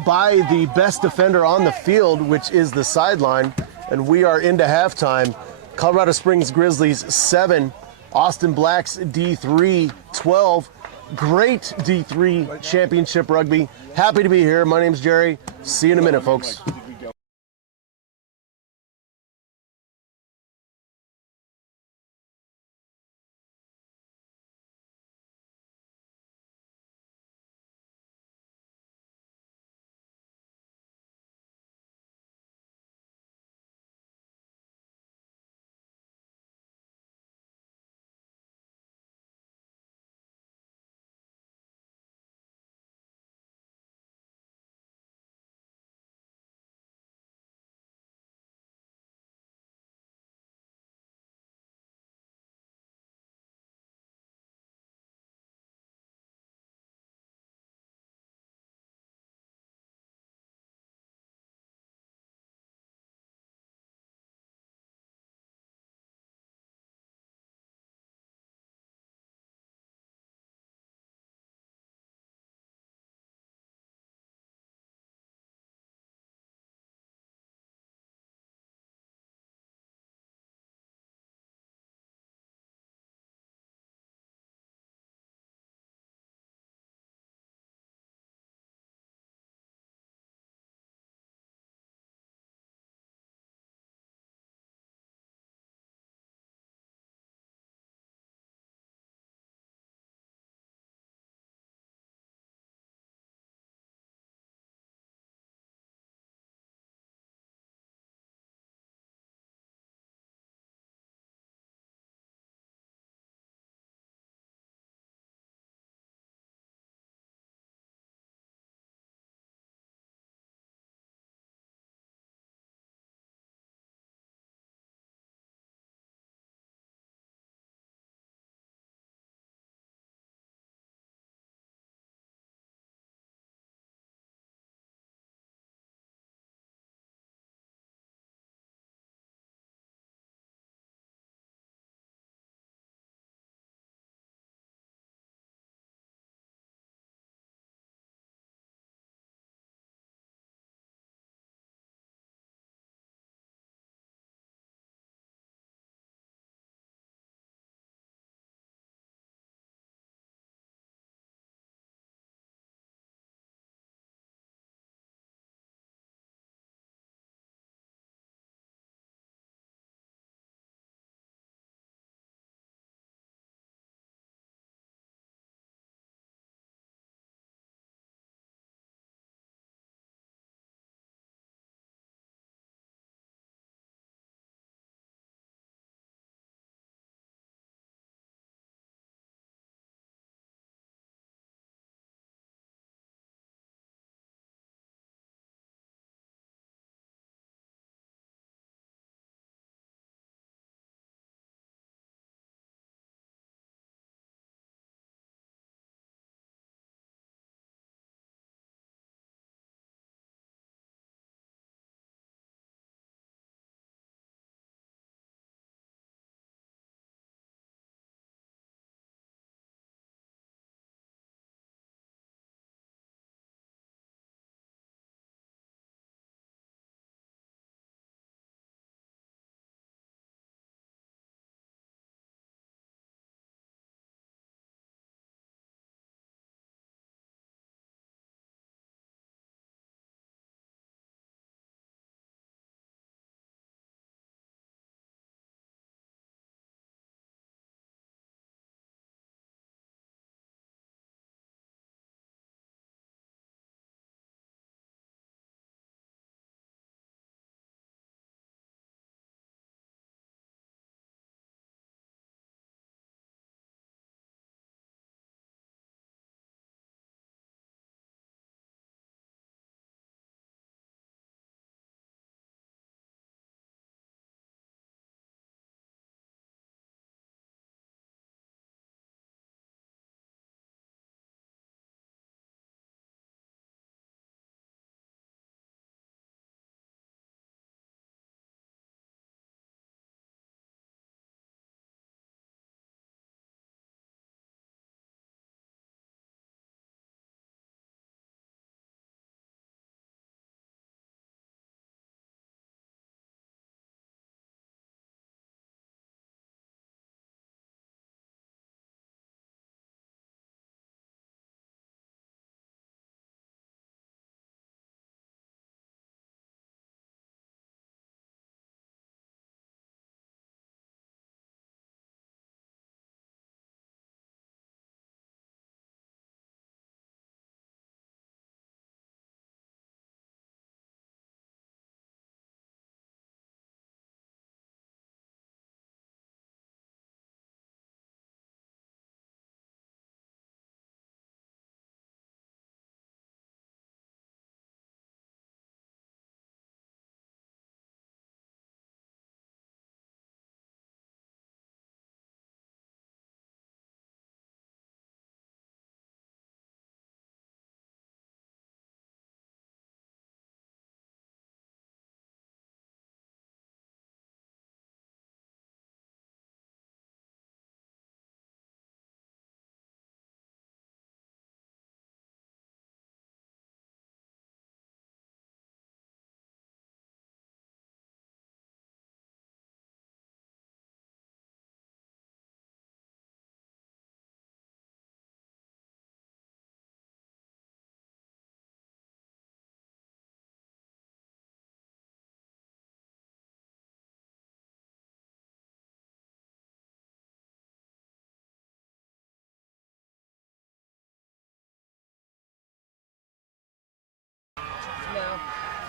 by the best defender on the field, which is the sideline, and we are into halftime. Colorado Springs Grizzlies 7, Austin Blacks D3 12. Great D3 championship rugby. Happy to be here. My name's Jerry. See you in a minute, folks.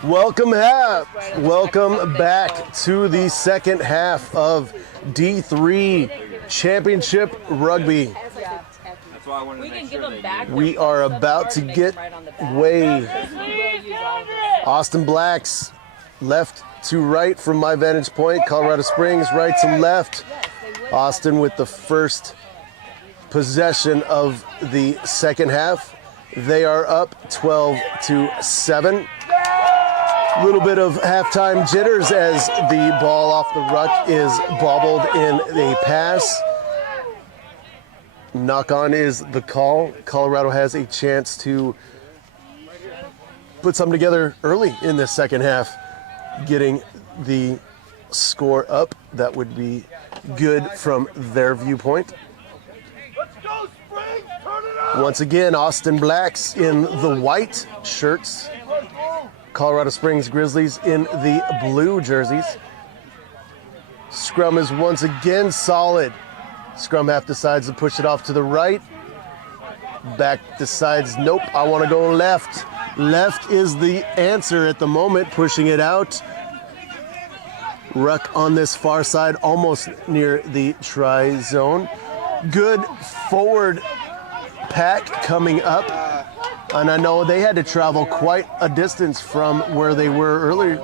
Welcome back to the second half of D3 Championship Rugby. That's why I wanted to We make can sure give they them back. knew. We are about to get way. Austin Blacks, left to right from my vantage point. Colorado Springs, right to left. Austin with the first possession of the second half. They are up 12-7. Little bit of halftime jitters as the ball off the ruck is bobbled in a pass. Knock on is the call. Colorado has a chance to put something together early in the second half, getting the score up. That would be good from their viewpoint. Once again, Austin Blacks in the white shirts. Colorado Springs Grizzlies in the blue jerseys. Scrum is once again solid. Scrum half decides to push it off to the right. Back decides, nope, I want to go left. Left is the answer at the moment, pushing it out. Ruck on this far side, almost near the try zone. Good forward pack coming up. And I know they had to travel quite a distance from where they were earlier.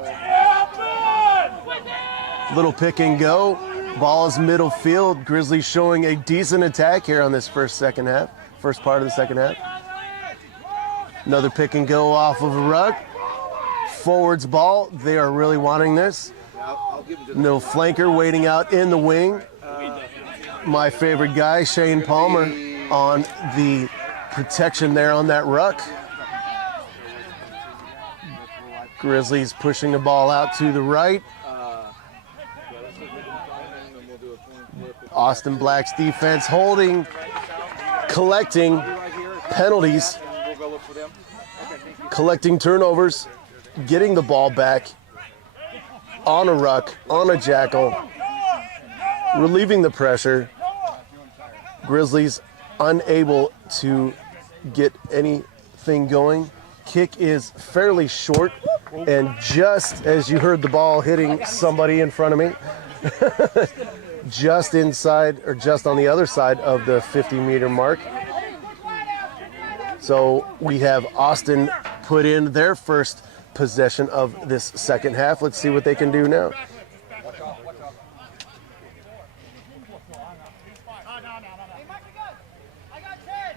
Little pick and go. Ball is middle field. Grizzlies showing a decent attack here on this first part of the second half. Another pick and go off of a ruck. Forwards ball. They are really wanting this. No flanker waiting out in the wing. My favorite guy, Shane Palmer, on the protection there on that ruck. Grizzlies pushing the ball out to the right. Austin Black's defense holding, collecting penalties, collecting turnovers, getting the ball back on a ruck, on a jackal, relieving the pressure. Grizzlies unable to get anything going. Kick is fairly short, and just as you heard the ball hitting somebody in front of me, just inside or just on the other side of the 50-meter mark. So we have Austin put in their first possession of this second half. Let's see what they can do now.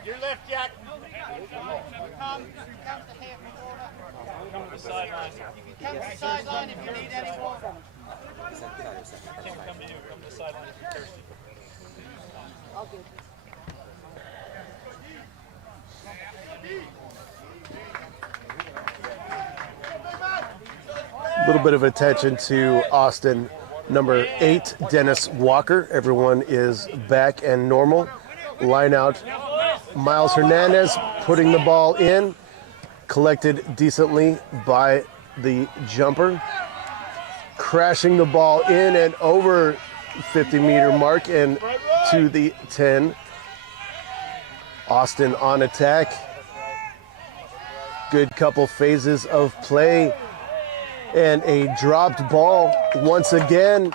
Your left, Jack. Come to the half quarter. Come to the sideline. You can come to the sideline if you need any water. Tim, come to the sideline if you're thirsty. A little bit of attention to Austin, number 8, Dennis Walker. Everyone is back and normal. Line out. Miles Hernandez putting the ball in, collected decently by the jumper, crashing the ball in and over 50-meter mark and to the 10. Austin on attack. Good couple phases of play and a dropped ball once again.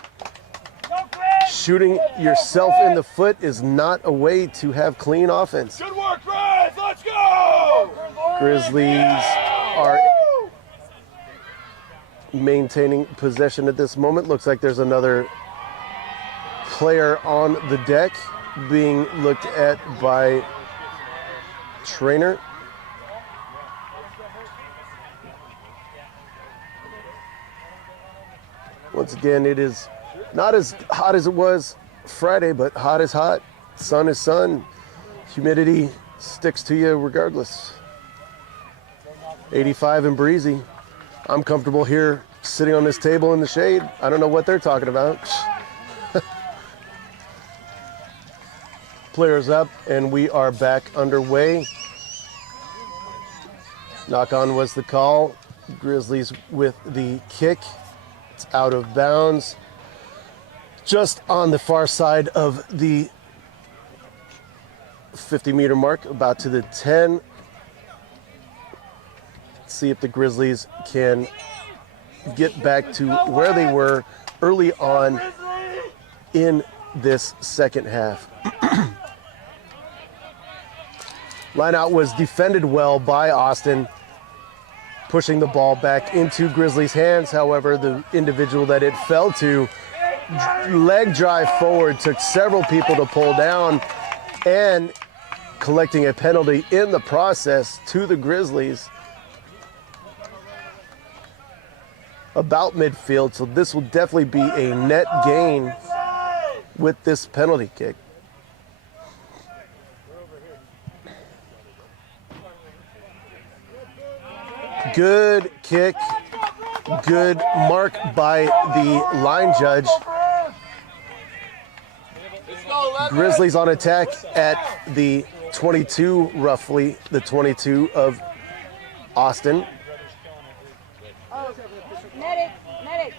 Shooting yourself in the foot is not a way to have clean offense. Good work, Griz. Let's go! Grizzlies are maintaining possession at this moment. Looks like there's another player on the deck being looked at by Trainer. Once again, it is not as hot as it was Friday, but hot is hot. Sun is sun. Humidity sticks to you regardless. 85 and breezy. I'm comfortable here sitting on this table in the shade. I don't know what they're talking about. Players up, and we are back underway. Knock on was the call. Grizzlies with the kick. It's out of bounds. Just on the far side of the 50-meter mark, about to the 10. see if the Grizzlies can get back to where they were early on in this second half. Lineout was defended well by Austin, pushing the ball back into Grizzlies' hands. However, the individual that it fell to, leg drive forward, took several people to pull down, and collecting a penalty in the process to the Grizzlies about midfield. So this will definitely be a net gain with this penalty kick. Good kick, good mark by the line judge. Grizzlies on attack at the 22, roughly the 22 of Austin. Medic, medic.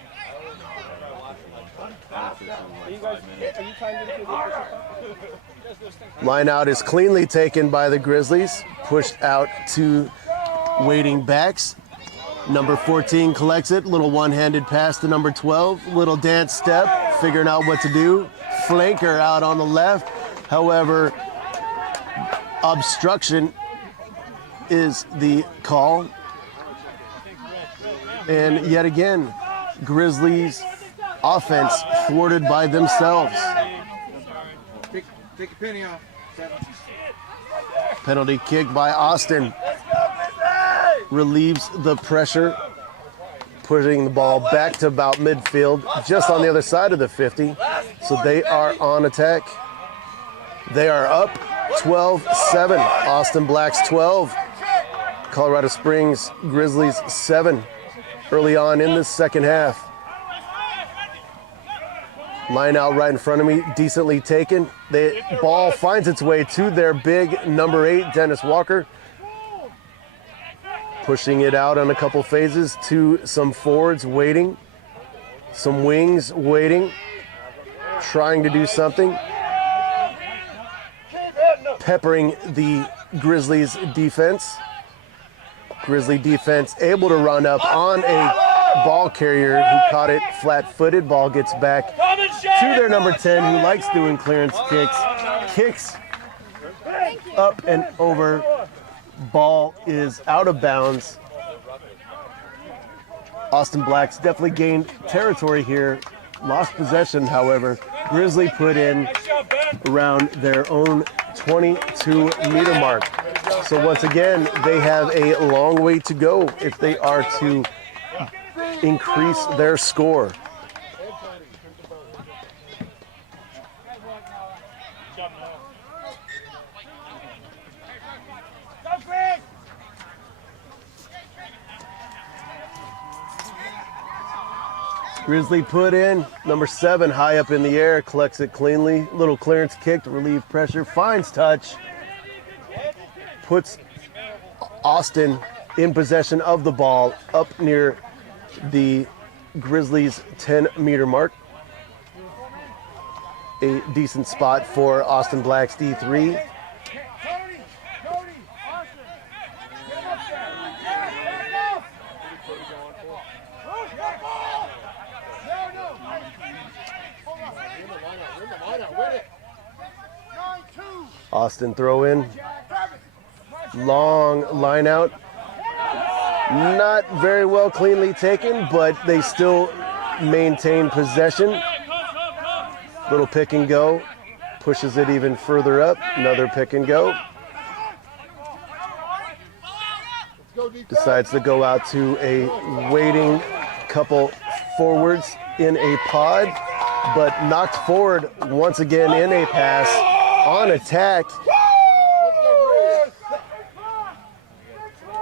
Line out is cleanly taken by the Grizzlies, pushed out to waiting backs. Number 14 collects it, little one-handed pass to number 12, little dance step, figuring out what to do. Flanker out on the left. However, obstruction is the call. And yet again, Grizzlies offense thwarted by themselves. Take a penny off. Penalty kick by Austin. Relieves the pressure, putting the ball back to about midfield, just on the other side of the 50. So they are on attack. They are up 12-7. Austin Blacks 12. Colorado Springs Grizzlies 7 early on in the second half. Line out right in front of me, decently taken. The ball finds its way to their big number 8, Dennis Walker. Pushing it out on a couple phases to some forwards waiting, some wings waiting, trying to do something. Peppering the Grizzlies defense. Grizzly defense able to run up on a ball carrier who caught it flat-footed. Ball gets back to their number 10 who likes doing clearance kicks. Kicks up and over. Ball is out of bounds. Austin Blacks definitely gained territory here. Lost possession, however. Grizzly put in around their own 22-meter mark. So once again, they have a long way to go if they are to increase their score. Grizzly put in, number 7 high up in the air, collects it cleanly. Little clearance kick to relieve pressure, finds touch. Puts Austin in possession of the ball up near the Grizzlies' 10-meter mark. A decent spot for Austin Blacks D3. Austin throw in, long line out, not very well cleanly taken, but they still maintain possession. Little pick and go, pushes it even further up, another pick and go. Decides to go out to a waiting couple forwards in a pod, but knocked forward once again in a pass. On attack.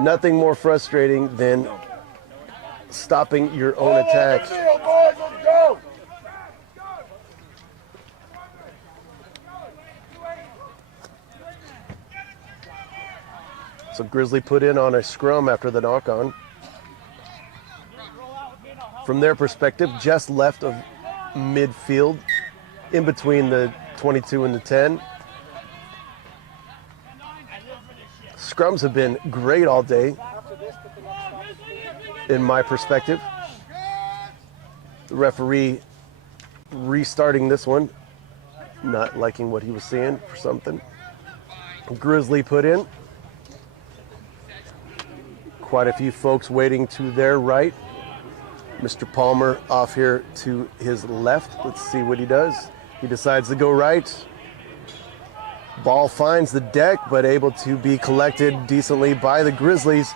Nothing more frustrating than stopping your own attack. So Grizzly put in on a scrum after the knock-on. From their perspective, just left of midfield, in between the 22 and the 10. Scrums have been great all day. in my perspective. The referee restarting this one, not liking what he was seeing for something. Grizzly put in. Quite a few folks waiting to their right. Mr. Palmer off here to his left. Let's see what he does. He decides to go right. Ball finds the deck, but able to be collected decently by the Grizzlies,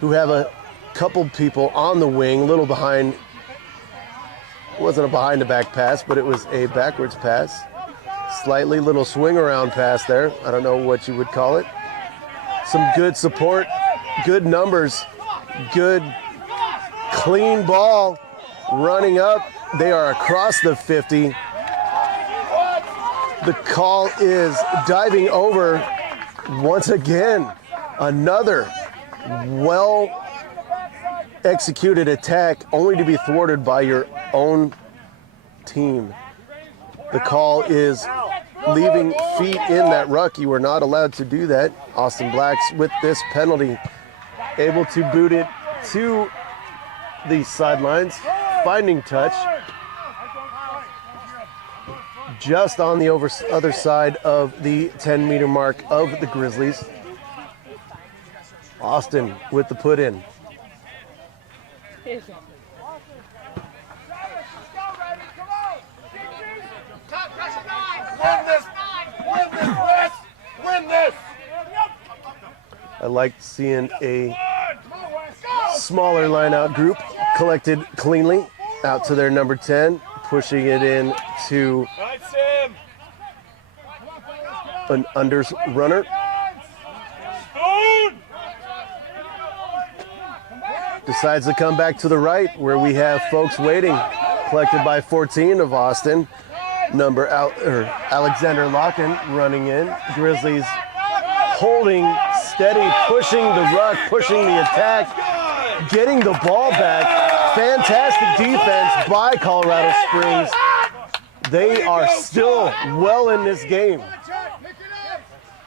who have a couple people on the wing, a little behind. It wasn't a behind the back pass, but it was a backwards pass. Slightly little swing around pass there. I don't know what you would call it. Some good support, good numbers, good clean ball running up. They are across the 50. The call is diving over once again. Another well executed attack only to be thwarted by your own team. The call is leaving feet in that ruck. You are not allowed to do that. Austin Blacks with this penalty able to boot it to the sidelines, finding touch just on the other side of the 10-meter mark of the Grizzlies. Austin with the put in. Win this! I like seeing a smaller line-out group collected cleanly out to their number 10, pushing it in to Nice, Sam! an unders runner. Spoon! Decides to come back to the right where we have folks waiting, collected by 14 of Austin. Alexander Locken running in. Grizzlies holding steady, pushing the ruck, pushing the attack, getting the ball back. Fantastic defense by Colorado Springs. They are still well in this game,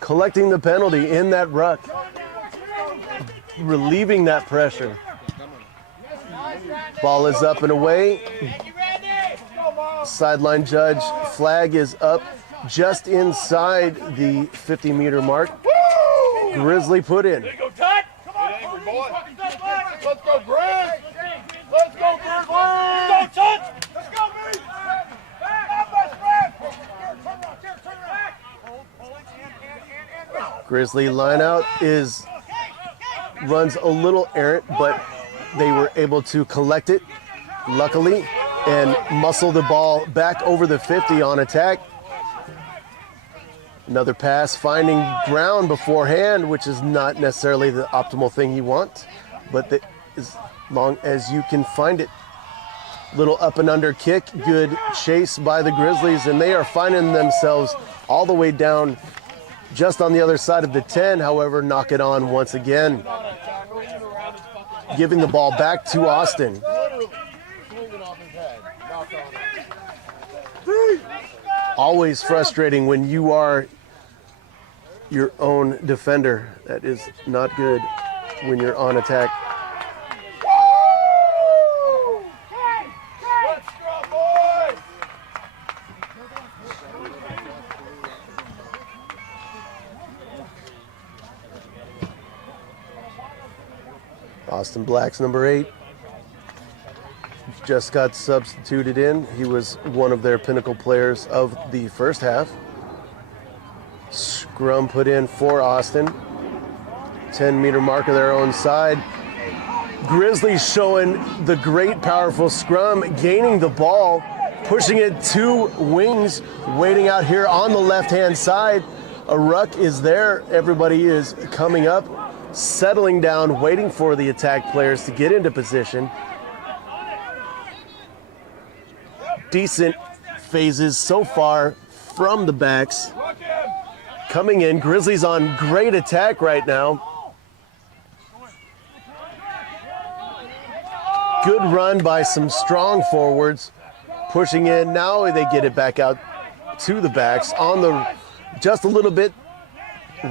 collecting the penalty in that ruck, relieving that pressure. Ball is up and away. Sideline judge flag is up just inside the 50-meter mark. Grizzly put in. Go, Tut! Come on, angry boy. Let's go, Grizz! Let's go, Grizz! Go, Tut! Let's go, Grizz! Grizzly line out runs a little errant, but they were able to collect it, luckily, and muscle the ball back over the 50 on attack. Another pass finding ground beforehand, which is not necessarily the optimal thing you want, but as long as you can find it. Little up and under kick, good chase by the Grizzlies, and they are finding themselves all the way down just on the other side of the 10, however, knock it on once again. Giving the ball back to Austin. Always frustrating when you are your own defender. That is not good when you're on attack. Let's go, boys! Austin Blacks, number 8. Just got substituted in. He was one of their pinnacle players of the first half. Scrum put in for Austin. 10-meter mark of their own side. Grizzlies showing the great, powerful scrum, gaining the ball, pushing it to wings, waiting out here on the left-hand side. A ruck is there. Everybody is coming up, settling down, waiting for the attack players to get into position. Decent phases so far from the backs. Coming in, Grizzlies on great attack right now. Good run by some strong forwards. Pushing in, now they get it back out to the backs on the just a little bit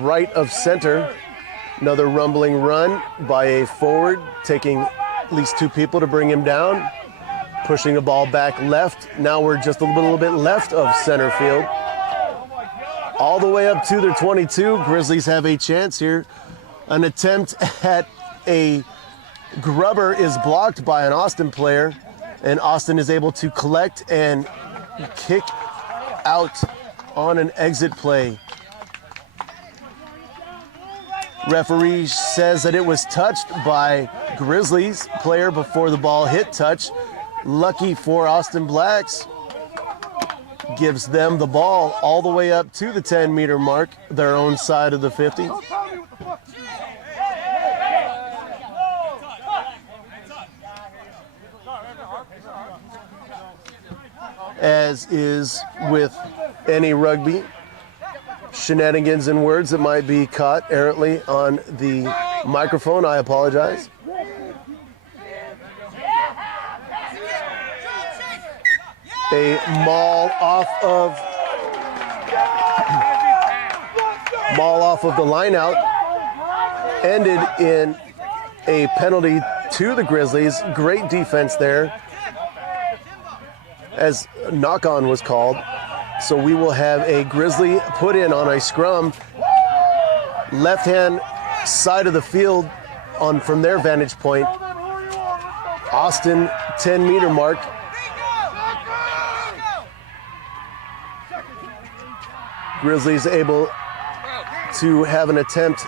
right of center. Another rumbling run by a forward, taking at least 2 people to bring him down. Pushing the ball back left. Now we're just a little bit left of center field. All the way up to their 22. Grizzlies have a chance here. An attempt at a grubber is blocked by an Austin player, and Austin is able to collect and kick out on an exit play. Referee says that it was touched by Grizzlies player before the ball hit touch. Lucky for Austin Blacks, gives them the ball all the way up to the 10-meter mark, their own side of the 50. As is with any rugby, shenanigans and words that might be caught errantly on the microphone. I apologize. A maul off of the line out ended in a penalty to the Grizzlies. Great defense there as knock-on was called. So we will have a Grizzly put in on a scrum. Left-hand side of the field on from their vantage point. Austin 10-meter mark. Grizzlies able to have an attempt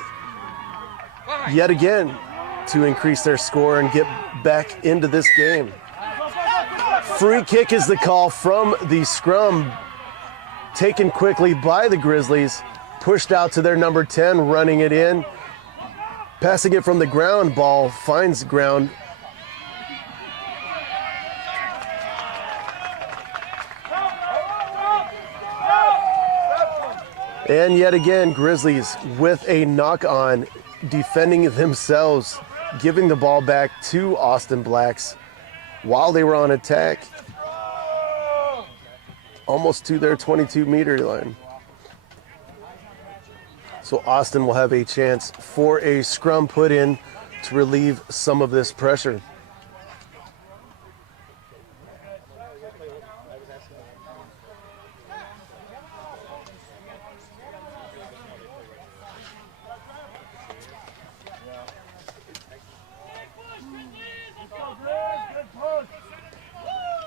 yet again to increase their score and get back into this game. Free kick is the call from the scrum, taken quickly by the Grizzlies, pushed out to their number 10, running it in, passing it from the ground. Ball finds ground. And yet again, Grizzlies with a knock-on, defending themselves, giving the ball back to Austin Blacks while they were on attack, almost to their 22-meter line. So Austin will have a chance for a scrum put in to relieve some of this pressure.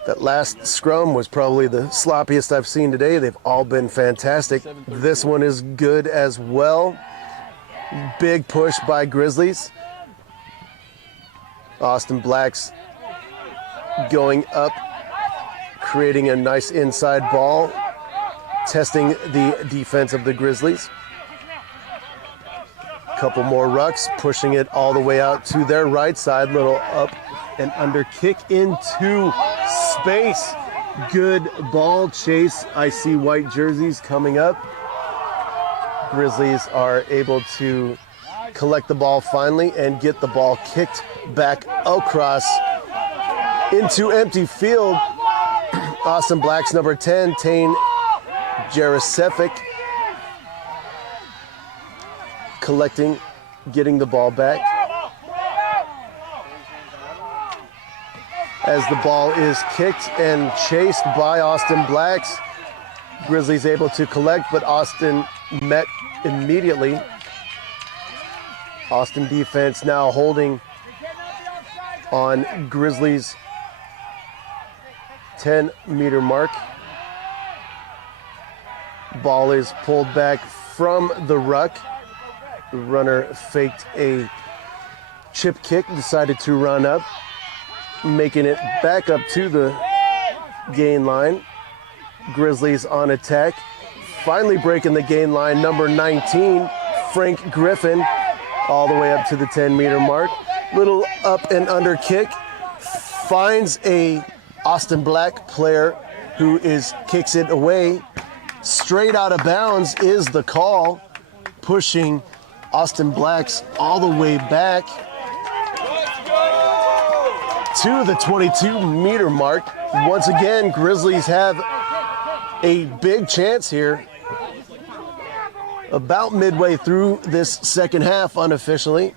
That last scrum was probably the sloppiest I've seen today. They've all been fantastic. This one is good as well. Big push by Grizzlies. Austin Blacks going up, creating a nice inside ball, testing the defense of the Grizzlies. Couple more rucks, pushing it all the way out to their right side. Little up and under kick into space. Good ball chase. I see white jerseys coming up. Grizzlies are able to collect the ball finally and get the ball kicked back across into empty field. Austin Blacks number 10, Tane Jarasevic, collecting, getting the ball back. As the ball is kicked and chased by Austin Blacks, Grizzlies able to collect, but Austin met immediately. Austin defense now holding on Grizzlies' 10-meter mark. Ball is pulled back from the ruck. The runner faked a chip kick, decided to run up, making it back up to the gain line. Grizzlies on attack, finally breaking the gain line. Number 19, Frank Griffin, all the way up to the 10-meter mark. Little up and under kick, finds a Austin Black player who kicks it away. Straight out of bounds is the call, pushing Austin Blacks all the way back to the 22-meter mark. Once again, Grizzlies have a big chance here. About midway through this second half unofficially.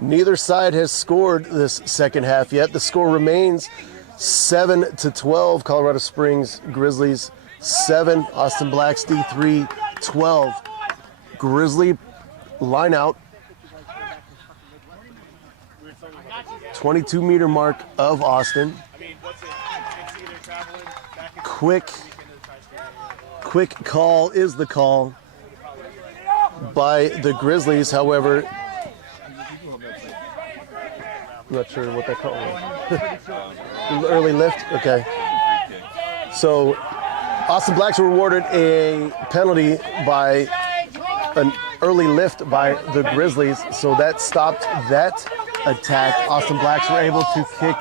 Neither side has scored this second half yet. The score remains 7-12. Colorado Springs Grizzlies 7. Austin Blacks D3 12. Grizzly line out. 22-meter mark of Austin. Quick call is the call by the Grizzlies. However, I'm not sure what that call was. Early lift? Okay. So Austin Blacks were awarded a penalty by an early lift by the Grizzlies. So that stopped that attack. Austin Blacks were able to kick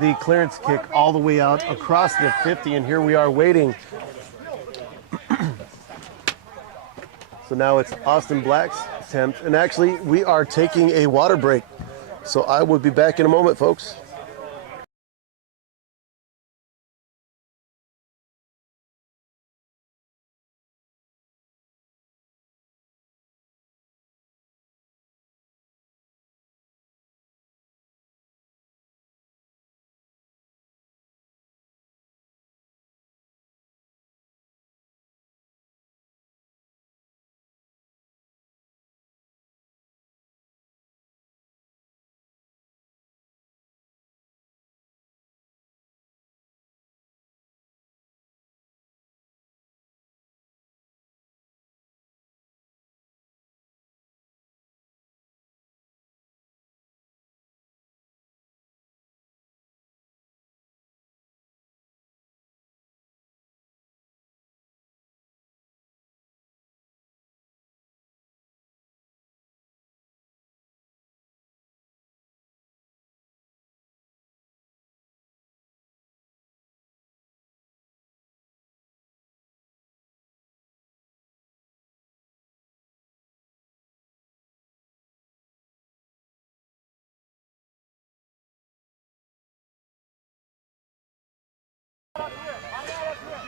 the clearance kick all the way out across the 50, and here we are waiting. So now it's Austin Blacks' attempt, and actually we are taking a water break. So I will be back in a moment, folks.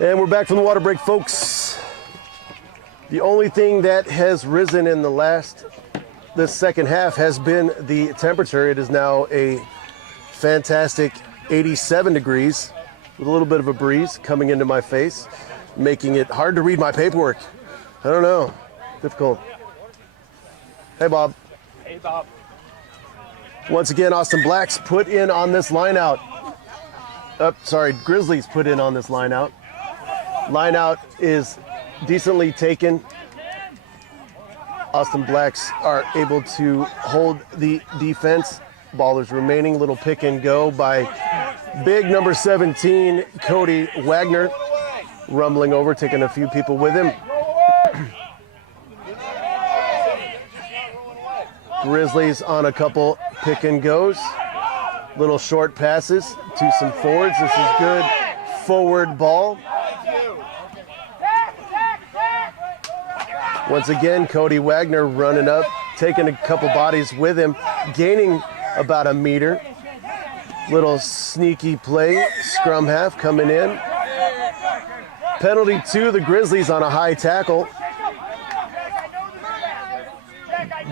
And we're back from the water break, folks. The only thing that has risen in this second half has been the temperature. It is now a fantastic 87 degrees with a little bit of a breeze coming into my face, making it hard to read my paperwork. I don't know, difficult. Hey, Bob. Hey, Bob. Once again, Austin Blacks put in on this line out. Grizzlies put in on this line out. Line out is decently taken. Austin Blacks are able to hold the defense. Ball is remaining. Little pick and go by big number 17, Cody Wagner, rumbling over, taking a few people with him. Grizzlies on a couple pick and goes. Little short passes to some forwards. This is good forward ball. Once again, Cody Wagner running up, taking a couple bodies with him, gaining about a meter. Little sneaky play, scrum half coming in. Penalty to the Grizzlies on a high tackle.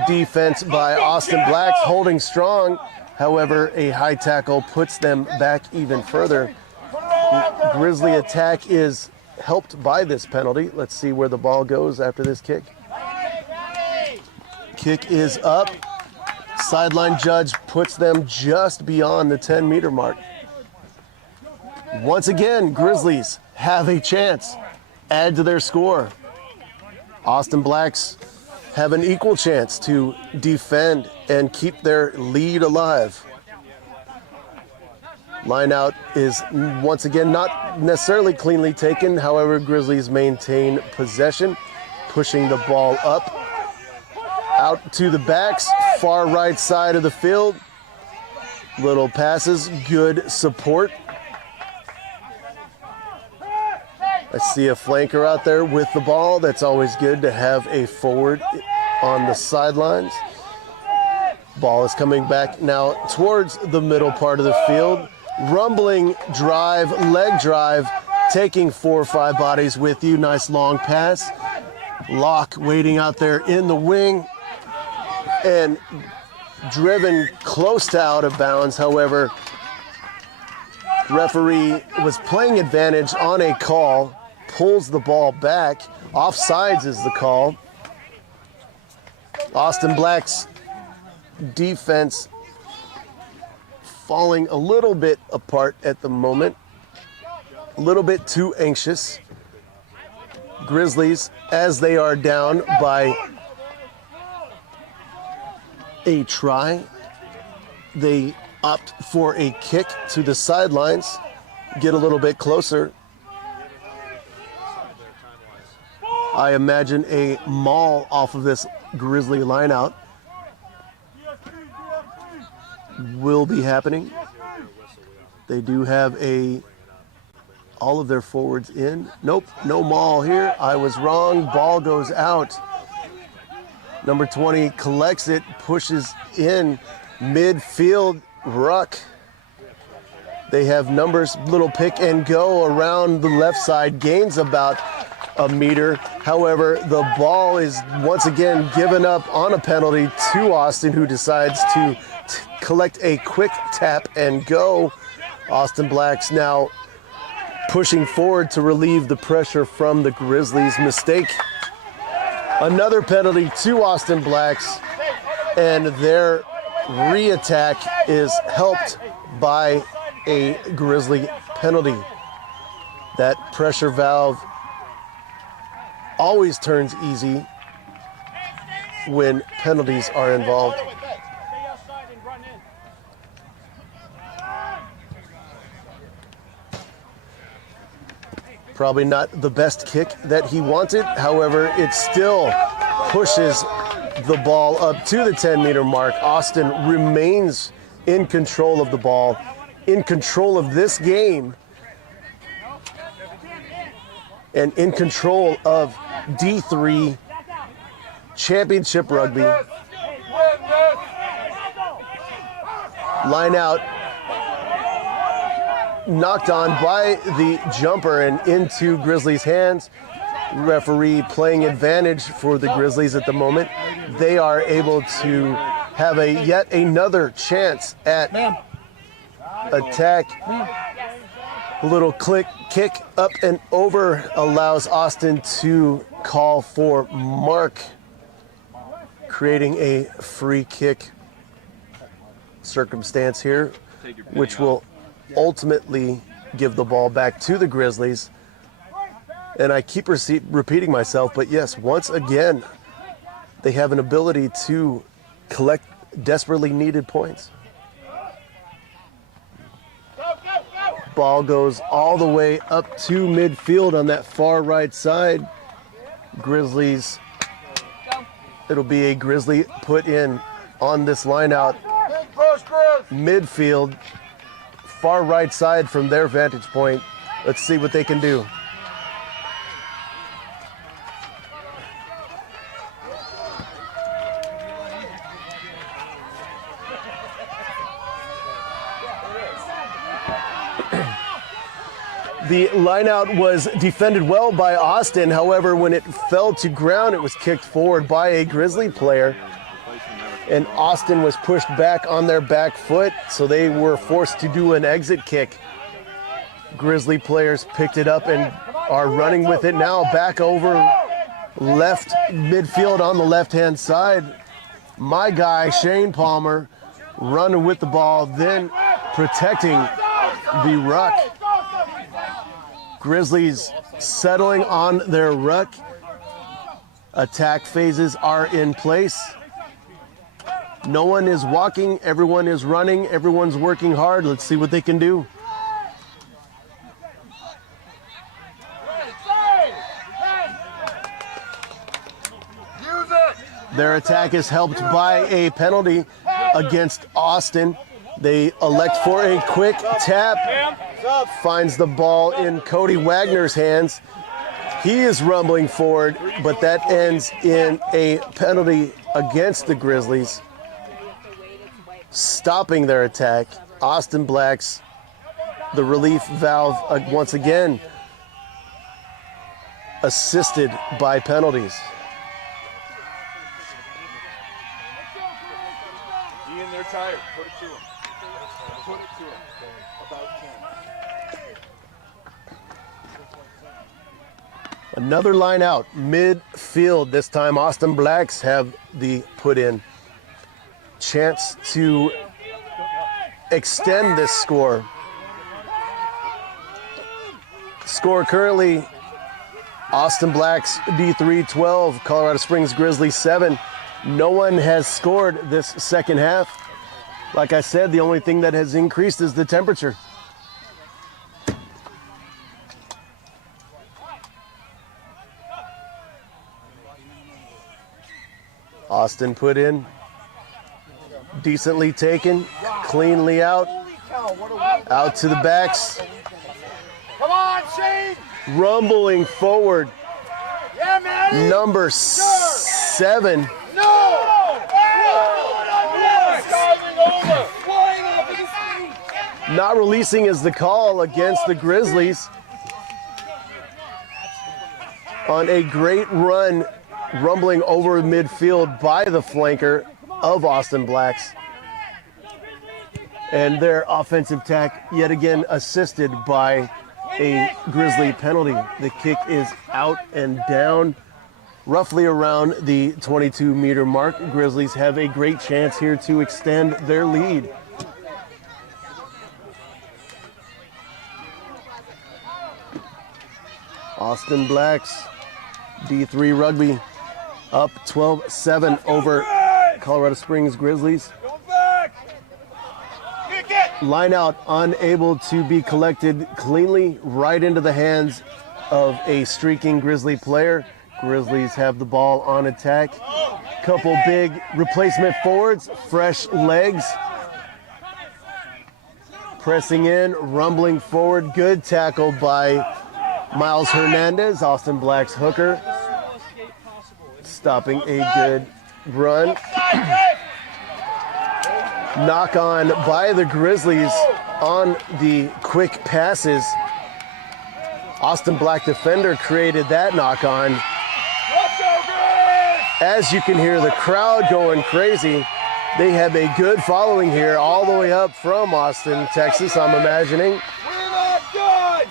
Defense by Austin Blacks holding strong. However, a high tackle puts them back even further. The Grizzly attack is helped by this penalty. Let's see where the ball goes after this kick. Kick is up. Sideline judge puts them just beyond the 10-meter mark. Once again, Grizzlies have a chance. Add to their score. Austin Blacks have an equal chance to defend and keep their lead alive. Line out is once again not necessarily cleanly taken. However, Grizzlies maintain possession, pushing the ball up. Out to the backs, far right side of the field. Little passes, good support. I see a flanker out there with the ball. That's always good to have a forward on the sidelines. Ball is coming back now towards the middle part of the field. Rumbling drive, leg drive, taking 4 or 5 bodies with you. Nice long pass. Locke waiting out there in the wing. And driven close to out of bounds. However, referee was playing advantage on a call, pulls the ball back. Offsides is the call. Austin Black's defense falling a little bit apart at the moment, a little bit too anxious. Grizzlies, as they are down by a try, they opt for a kick to the sidelines, get a little bit closer. I imagine a maul off of this Grizzly lineout will be happening. They do have all of their forwards in. Nope, no maul here. I was wrong. Ball goes out. Number 20 collects it, pushes in midfield. Ruck. They have numbers, little pick and go around the left side, gains about a meter. However, the ball is once again given up on a penalty to Austin, who decides to collect a quick tap and go. Austin Black's now pushing forward to relieve the pressure from the Grizzlies' mistake. Another penalty to Austin Blacks, and their re-attack is helped by a Grizzly penalty. That pressure valve always turns easy when penalties are involved. Probably not the best kick that he wanted. However, it still pushes the ball up to the 10-meter mark. Austin remains in control of the ball, in control of this game, and in control of D3 Championship Rugby. Line out, knocked on by the jumper and into Grizzlies' hands. Referee playing advantage for the Grizzlies at the moment. They are able to have yet another chance at attack. A little kick up and over allows Austin to call for mark, creating a free kick circumstance here, which will ultimately give the ball back to the Grizzlies. And I keep repeating myself, but yes, once again, they have an ability to collect desperately needed points. Ball goes all the way up to midfield on that far right side. Grizzlies, it'll be a Grizzly put in on this line out. Midfield, far right side from their vantage point. Let's see what they can do. The lineout was defended well by Austin. However, when it fell to ground, it was kicked forward by a Grizzly player. And Austin was pushed back on their back foot, so they were forced to do an exit kick. Grizzly players picked it up and are running with it now back over left midfield on the left-hand side. My guy, Shane Palmer, running with the ball, then protecting the ruck. Grizzlies settling on their ruck. Attack phases are in place. No one is walking, everyone is running, everyone's working hard. Let's see what they can do. Their attack is helped by a penalty against Austin. They elect for a quick tap. Finds the ball in Cody Wagner's hands. He is rumbling forward, but that ends in a penalty against the Grizzlies, stopping their attack. Austin Blacks, the relief valve once again, assisted by penalties. in there tired. Put it to him. Put it to him. About 10. Another line out, midfield. This time Austin Blacks have the put in. Chance to extend this score. Score currently Austin Blacks D3 12, Colorado Springs Grizzlies 7. No one has scored this second half. Like I said, the only thing that has increased is the temperature. Austin put in, decently taken, cleanly out to the backs, Come on, Shane! rumbling forward. Yeah, man! Number 7, No! not releasing is the call against the Grizzlies on a great run, rumbling over midfield by the flanker of Austin Blacks. And their offensive attack yet again assisted by a Grizzly penalty. The kick is out and down, roughly around the 22-meter mark. Grizzlies have a great chance here to extend their lead. Austin Blacks, D3 Rugby, up 12-7 over Colorado Springs Grizzlies. Going back! Kick it! Line out unable to be collected cleanly, right into the hands of a streaking Grizzly player. Grizzlies have the ball on attack. Couple big replacement forwards, fresh legs. Pressing in, rumbling forward. Good tackle by Miles Hernandez, Austin Black's hooker. Stopping a good run. Knock on by the Grizzlies on the quick passes. Austin Black defender created that knock on. As you can hear the crowd going crazy, they have a good following here all the way up from Austin, Texas, I'm imagining. We're not done!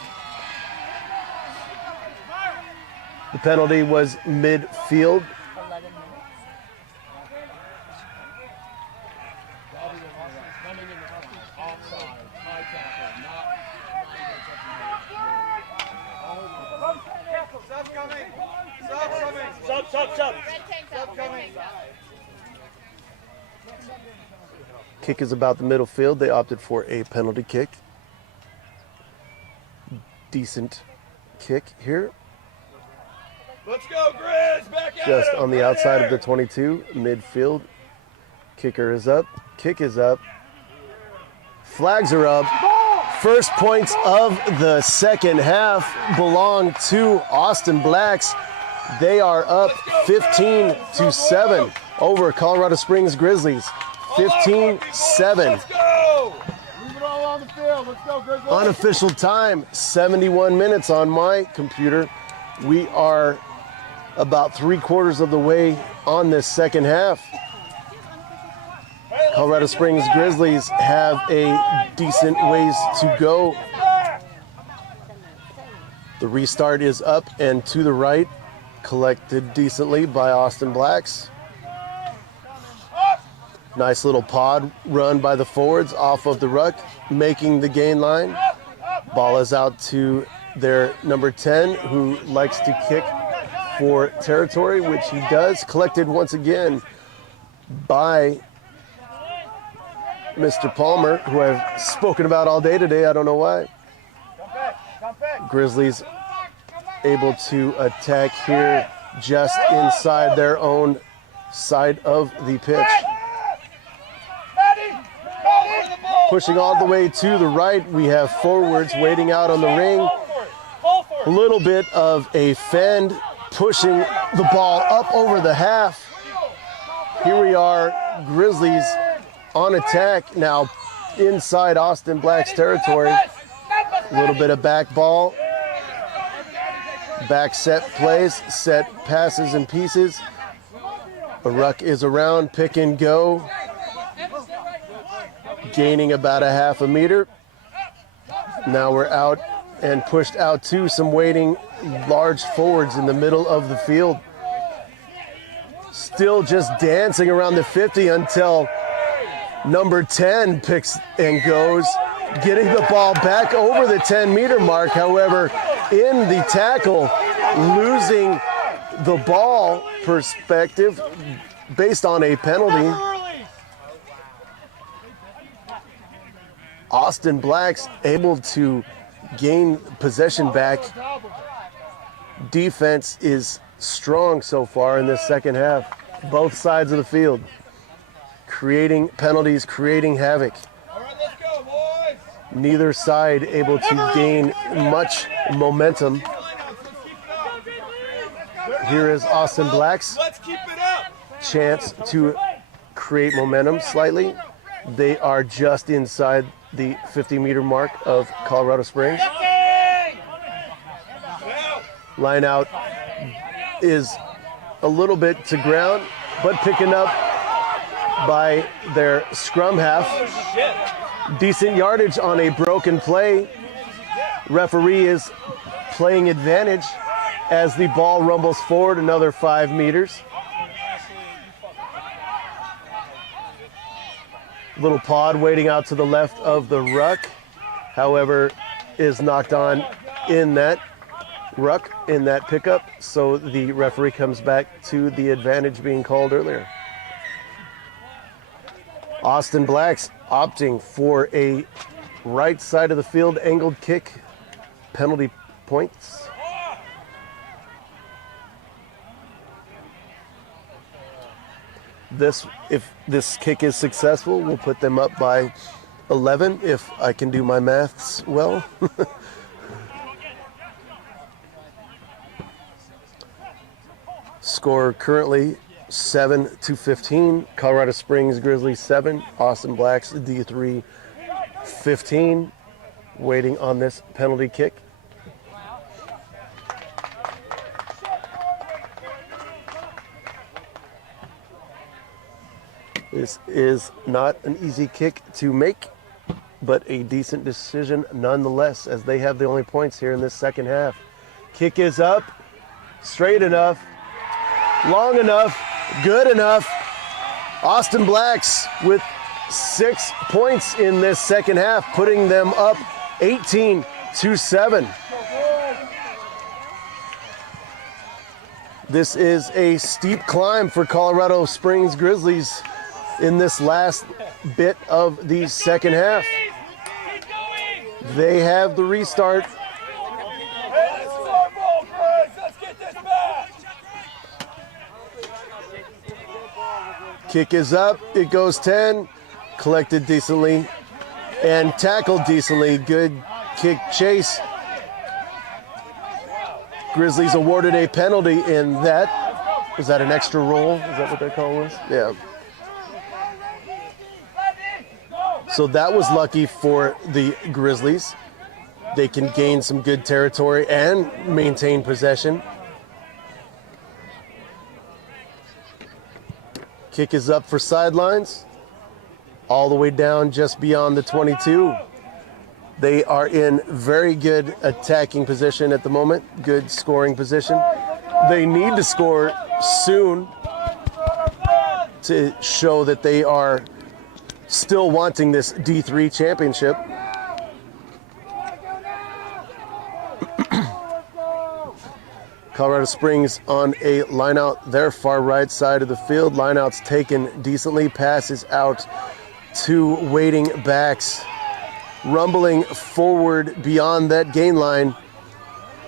The penalty was midfield. 11 minutes. Sub's coming! Sub's coming! Sub coming! Kick is about the middle field. They opted for a penalty kick. Decent kick here. Let's go, Grizz! Back at Just him. on the Right outside there. of the 22, midfield. Kicker is up. Kick is up. Flags are up. First points of the second half belong to Austin Blacks. They are up 15-7 over Colorado Springs Grizzlies. 15-7. Let's go! Move it all on the field. Let's go, Grizz. Unofficial time, 71 minutes on my computer. We are about 3/4 of the way on this second half. Colorado Springs Grizzlies have a decent ways to go. The restart is up and to the right, collected decently by Austin Blacks. Nice little pod run by the forwards off of the ruck, making the gain line. Ball is out to their number 10, who likes to kick for territory, which he does. Collected once again by Mr. Palmer, who I've spoken about all day today. I don't know why. Grizzlies able to attack here just inside their own side of the pitch. Pushing all the way to the right, we have forwards waiting out on the ring. A little bit of a fend, pushing the ball up over the half. Here we are, Grizzlies on attack now inside Austin Black's territory. A little bit of back ball, back set plays, set passes and pieces. A ruck is around, pick and go. gaining about a half a meter. Now we're out and pushed out to some waiting large forwards in the middle of the field. Still just dancing around the 50 until number 10 picks and goes, getting the ball back over the 10-meter mark. However, in the tackle, losing the ball perspective based on a penalty. Austin Blacks able to gain possession back. Defense is strong so far in this second half. Both sides of the field creating penalties, creating havoc. All right, let's go, boys. Neither side able to gain much momentum. Here is Austin Blacks' Let's keep it up. chance to create momentum slightly. They are just inside the 50-meter mark of Colorado Springs. Line out is a little bit to ground, but picking up by their scrum half. Decent yardage on a broken play. Referee is playing advantage as the ball rumbles forward another 5 meters. Little pod waiting out to the left of the ruck, however, is knocked on in that ruck, in that pickup, so the referee comes back to the advantage being called earlier. Austin Blacks opting for a right side of the field angled kick, penalty points. If this kick is successful, we'll put them up by 11, if I can do my maths well. Score currently 7-15. Colorado Springs Grizzlies 7, Austin Blacks D3 15. Waiting on this penalty kick. This is not an easy kick to make, but a decent decision nonetheless, as they have the only points here in this second half. Kick is up, straight enough, long enough, good enough. Austin Blacks with 6 points in this second half, putting them up 18-7. This is a steep climb for Colorado Springs Grizzlies in this last bit of the second half. They have the restart. Let's get this back. Kick is up, it goes 10, collected decently and tackled decently. Good kick chase. Grizzlies awarded a penalty in that. Is that an extra roll? Is that what they call this? Yeah. So that was lucky for the Grizzlies. They can gain some good territory and maintain possession. Kick is up for sidelines, all the way down just beyond the 22. They are in very good attacking position at the moment, good scoring position. They need to score soon to show that they are still wanting this D3 championship. Colorado Springs on a line out their far right side of the field. Line out's taken decently, passes out to waiting backs. Rumbling forward beyond that gain line.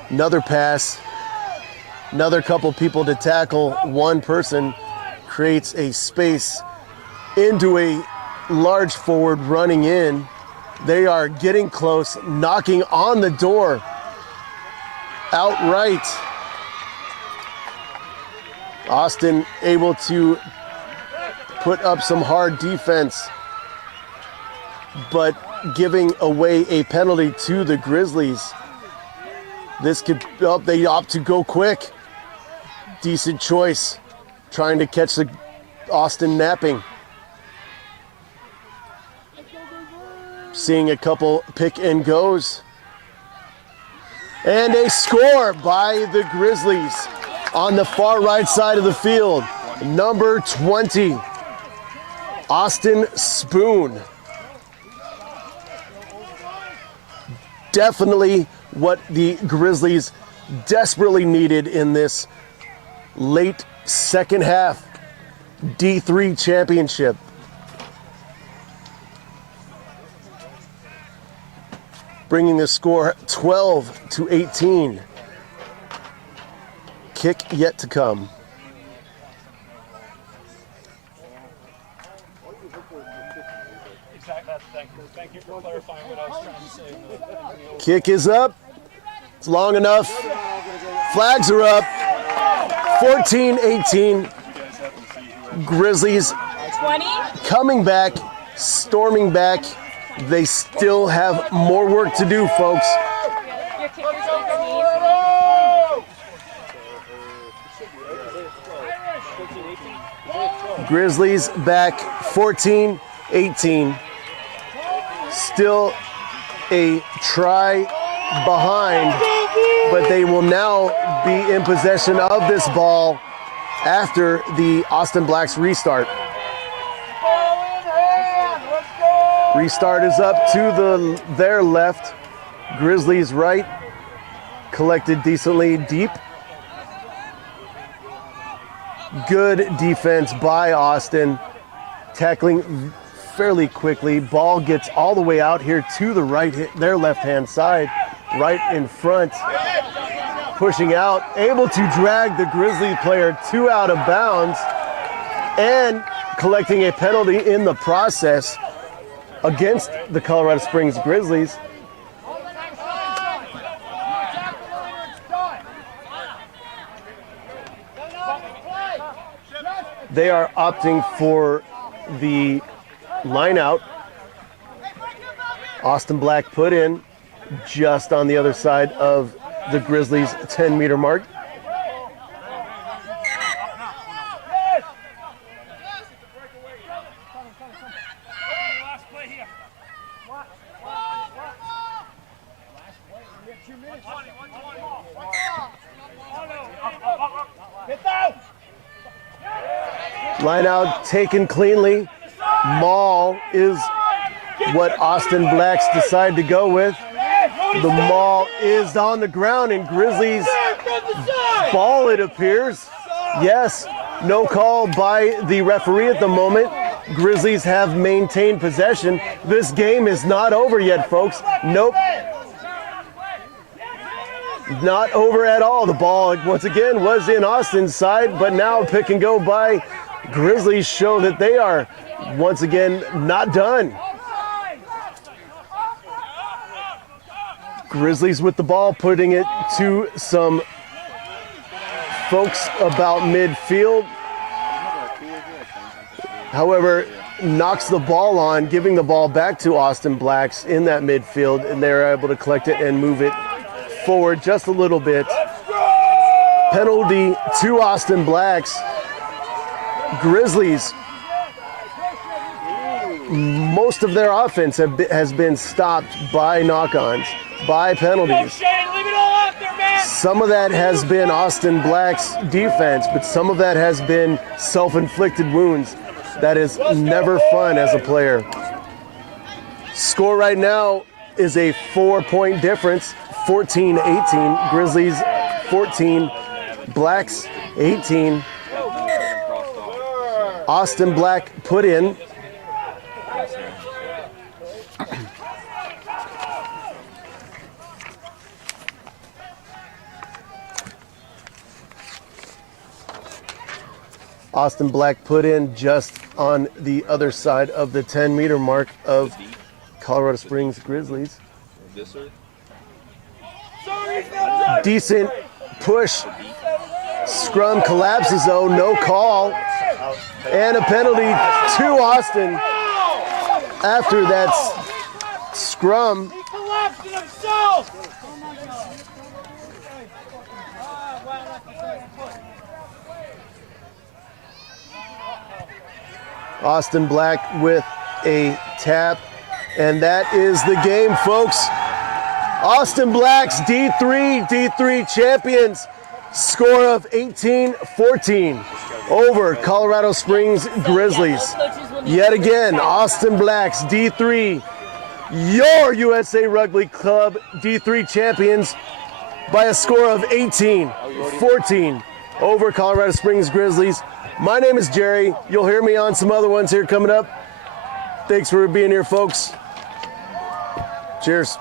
Another pass, another couple people to tackle. One person creates a space into a large forward running in. They are getting close, knocking on the door outright. Austin able to put up some hard defense, but giving away a penalty to the Grizzlies. This could, they opt to go quick. Decent choice, trying to catch the Austin napping. Seeing a couple pick and goes. And a score by the Grizzlies on the far right side of the field. Number 20, Austin Spoon. Definitely what the Grizzlies desperately needed in this late second half D3 championship. Bringing the score 12-18. Kick yet to come. Thank you for clarifying what I was trying to say. Kick is up. It's long enough. Flags are up. 14-18. Grizzlies 20. coming back, storming back. They still have more work to do, folks. Your kicker's 18. Grizzlies back 14-18. Still a try behind, but they will now be in possession of this ball after the Austin Blacks restart. Restart is up to their left. Grizzlies right. Collected decently deep. Good defense by Austin. Tackling fairly quickly. Ball gets all the way out here to the right, their left-hand side, right in front. Pushing out, able to drag the Grizzly player 2 out of bounds and collecting a penalty in the process against the Colorado Springs Grizzlies. They are opting for the line out. Austin Black put in just on the other side of the Grizzlies' 10-meter mark. Line out taken cleanly. Maul is what Austin Blacks decide to go with. The maul is on the ground and Grizzlies ball, it appears. Yes, no call by the referee at the moment. Grizzlies have maintained possession. This game is not over yet, folks. Nope. Not over at all. The ball, once again, was in Austin's side, but now pick and go by Grizzlies show that they are, once again, not done. Grizzlies with the ball, putting it to some folks about midfield. However, knocks the ball on, giving the ball back to Austin Blacks in that midfield, and they're able to collect it and move it forward just a little bit. Penalty to Austin Blacks. Grizzlies, most of their offense has been stopped by knock-ons, by penalties. Some of that has been Austin Black's defense, but some of that has been self-inflicted wounds. That is never fun as a player. Score right now is a 4-point difference, 14-18. Grizzlies 14, Blacks 18. Austin Black put in. Austin Black put in just on the other side of the 10-meter mark of Colorado Springs Grizzlies. Decent push. Scrum collapses though, no call. And a penalty to Austin after that scrum. He collapsed it himself! Austin Black with a tap And that is the game, folks. Austin Blacks, D3 champions. Score of 18-14 over Colorado Springs Grizzlies. Yet again, Austin Blacks, D3, your USA Rugby Club D3 champions by a score of 18-14 over Colorado Springs Grizzlies. My name is Jerry. You'll hear me on some other ones here coming up. Thanks for being here, folks. Cheers.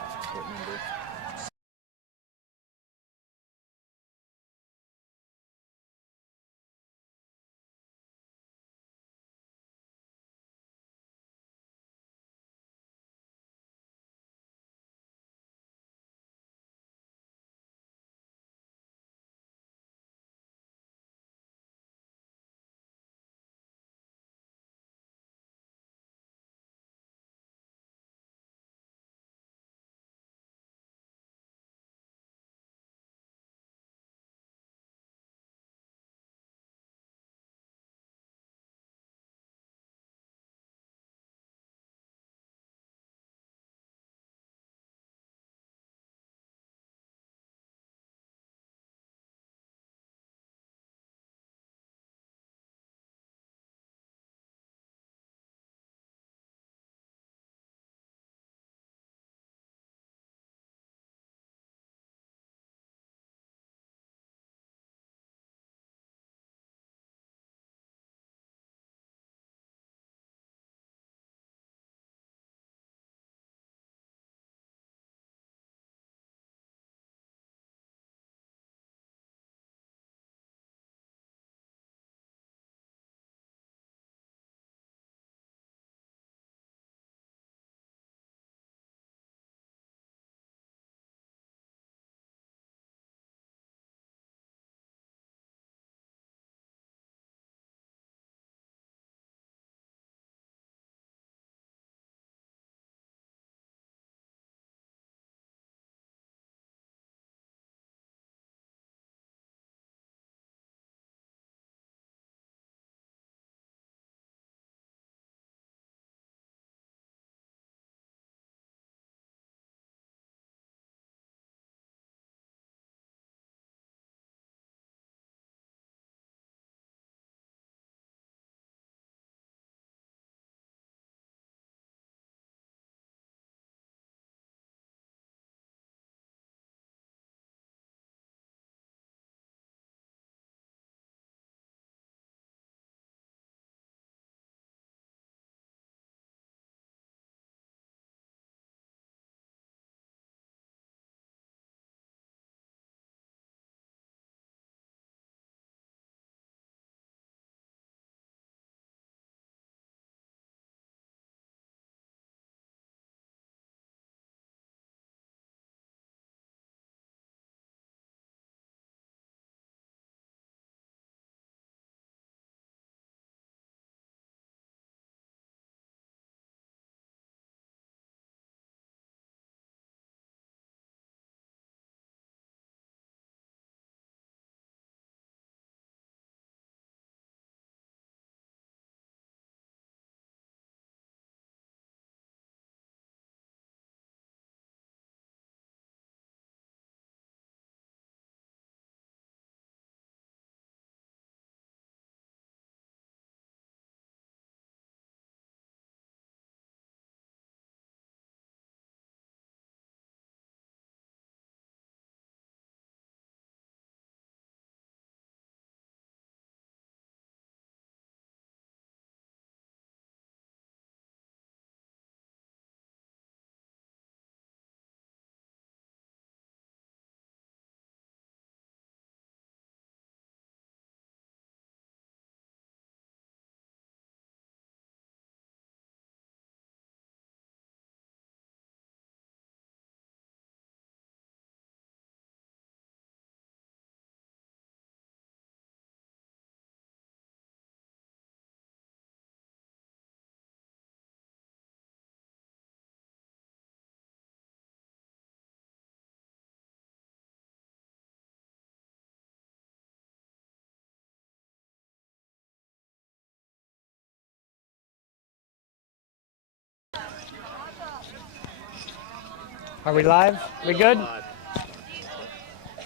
Are we live? We good?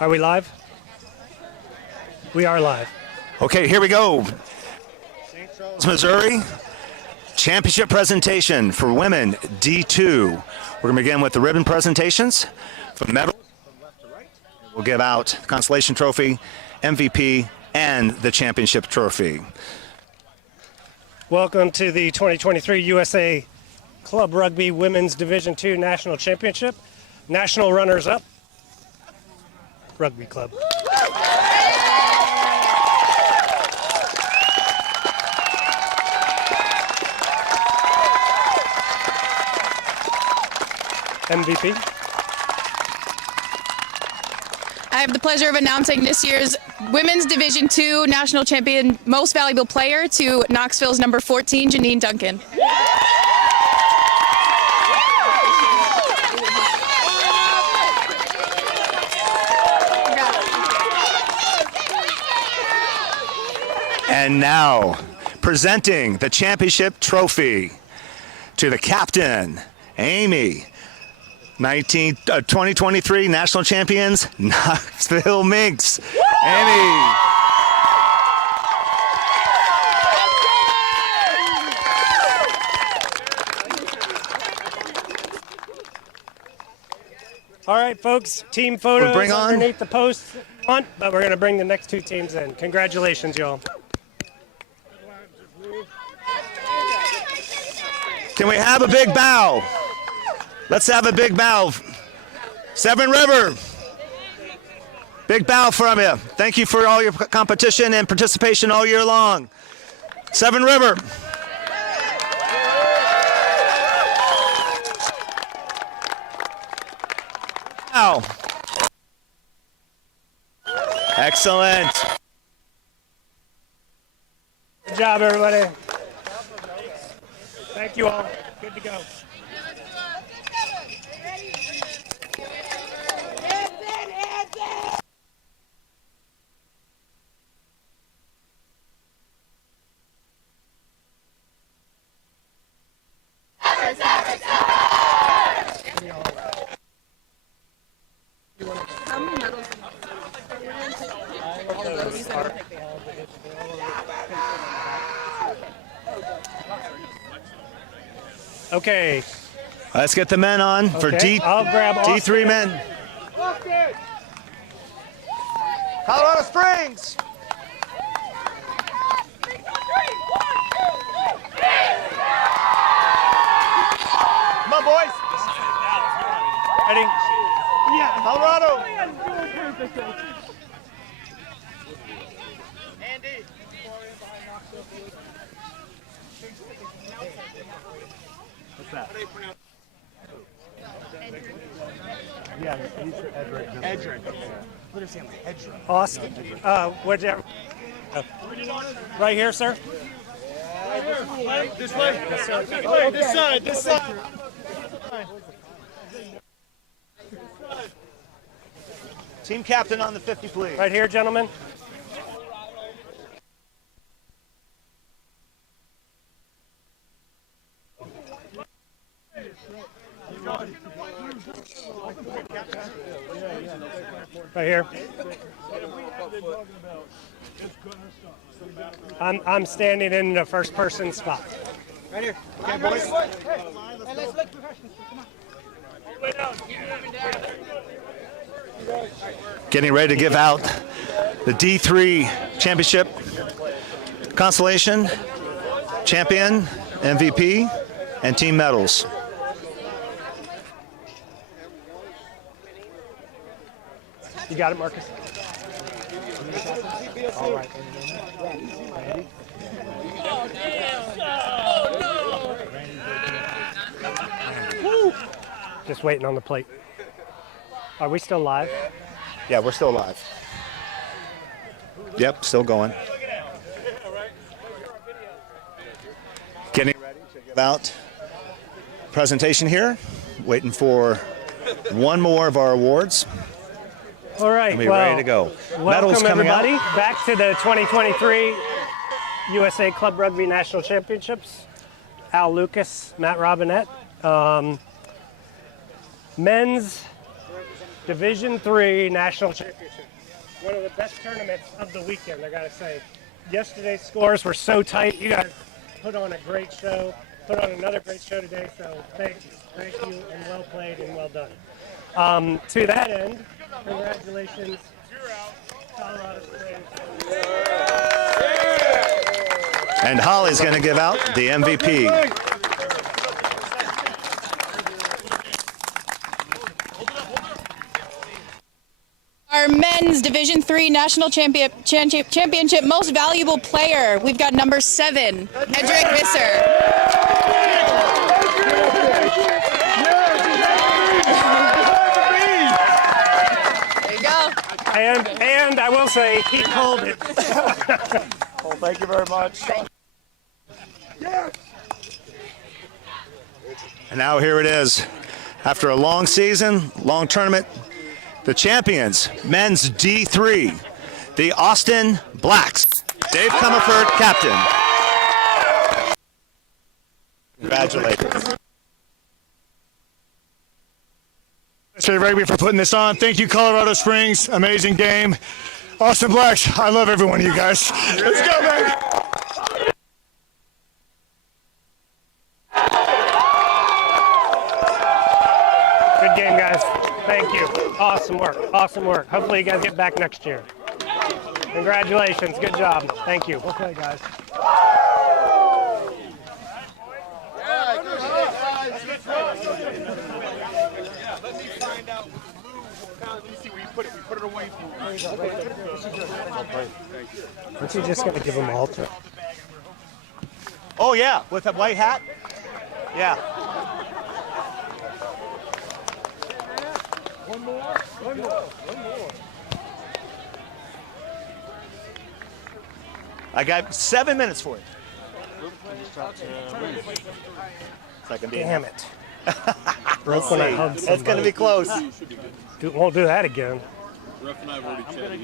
Are we live? We are live. Okay, here we go. St. Charles, Missouri, championship presentation for women D2. We're going to begin with the ribbon presentations for medals from left to right. We'll give out the consolation trophy, MVP, and the championship trophy. Welcome to the 2023 USA Club Rugby Women's Division II National Championship. National runners-up, Rugby Club. MVP. I have the pleasure of announcing this year's Women's Division II National Champion Most Valuable Player to Knoxville's number 14, Janine Duncan. And now, presenting the championship trophy to the captain, Amy. 2023 national champions, Knoxville Minx. Amy. All right, folks, team photos Bring on. underneath the post, but we're going to bring the next two teams in. Congratulations, y'all. Can we have a big bow? Let's have a big bow. Severn River. Big bow from you. Thank you for all your competition and participation all year long. Severn River. Wow. Excellent. Good job, everybody. Thank you all. Good to go. Okay. Let's get the men on for I'll grab D3 men. Colorado Springs. Come on, boys. Ready? Yeah. Colorado. Andy. What's that? Yeah, Edric. Austin. Whichever. Right here, sir. This way. This side. This side. Team captain on the 50, please. Right here, gentlemen. Right here. I'm standing in the first person spot. Right here. Okay, boys. Hey, let's look professional. Come on. Getting ready to give out the D3 championship consolation, champion, MVP, and team medals. You got it, Marcus? All right. Just waiting on the plate. Are we still live? Yeah, we're still live. Yep, still going. Getting ready to give out presentation here. Waiting for one more of our awards. All right, And we're ready to go. Medals Welcome, coming everybody, out. back to the 2023 USA Club Rugby National Championships. Al Lucas, Matt Robinette. Men's Division III National Championship. One of the best tournaments of the weekend, I gotta say. Yesterday's scores were so tight. You guys put on a great show, put on another great show today, so thank you. Thank you, and well played and well done. To that end, congratulations, Colorado Springs. And Holly's going to give out the MVP. Our men's Division III National Championship Most Valuable Player. We've got number 7, Hedrick Visser. There you go. And I will say, he called it. Well, thank you very much. And now here it is. After a long season, long tournament, the champions, men's D3, the Austin Blacks. Dave Comerford, captain. Congratulations. State Rugby for putting this on. Thank you, Colorado Springs. Amazing game. Austin Blacks, I love every one of you guys. Let's go, man. Good game, guys. Thank you. Awesome work. Awesome work. Hopefully you guys get back next year. Congratulations. Good job. Thank you. Okay, guys. Let me find out. Let me see where you put it. We put it away from Aren't you just going to give them all to? Oh, yeah, with that white hat? Yeah. One more. I got 7 minutes for you. It's not gonna be Damn enough. it. Broke when I hugged It's going to be close. Won't do that again. Ref and I have already chatted.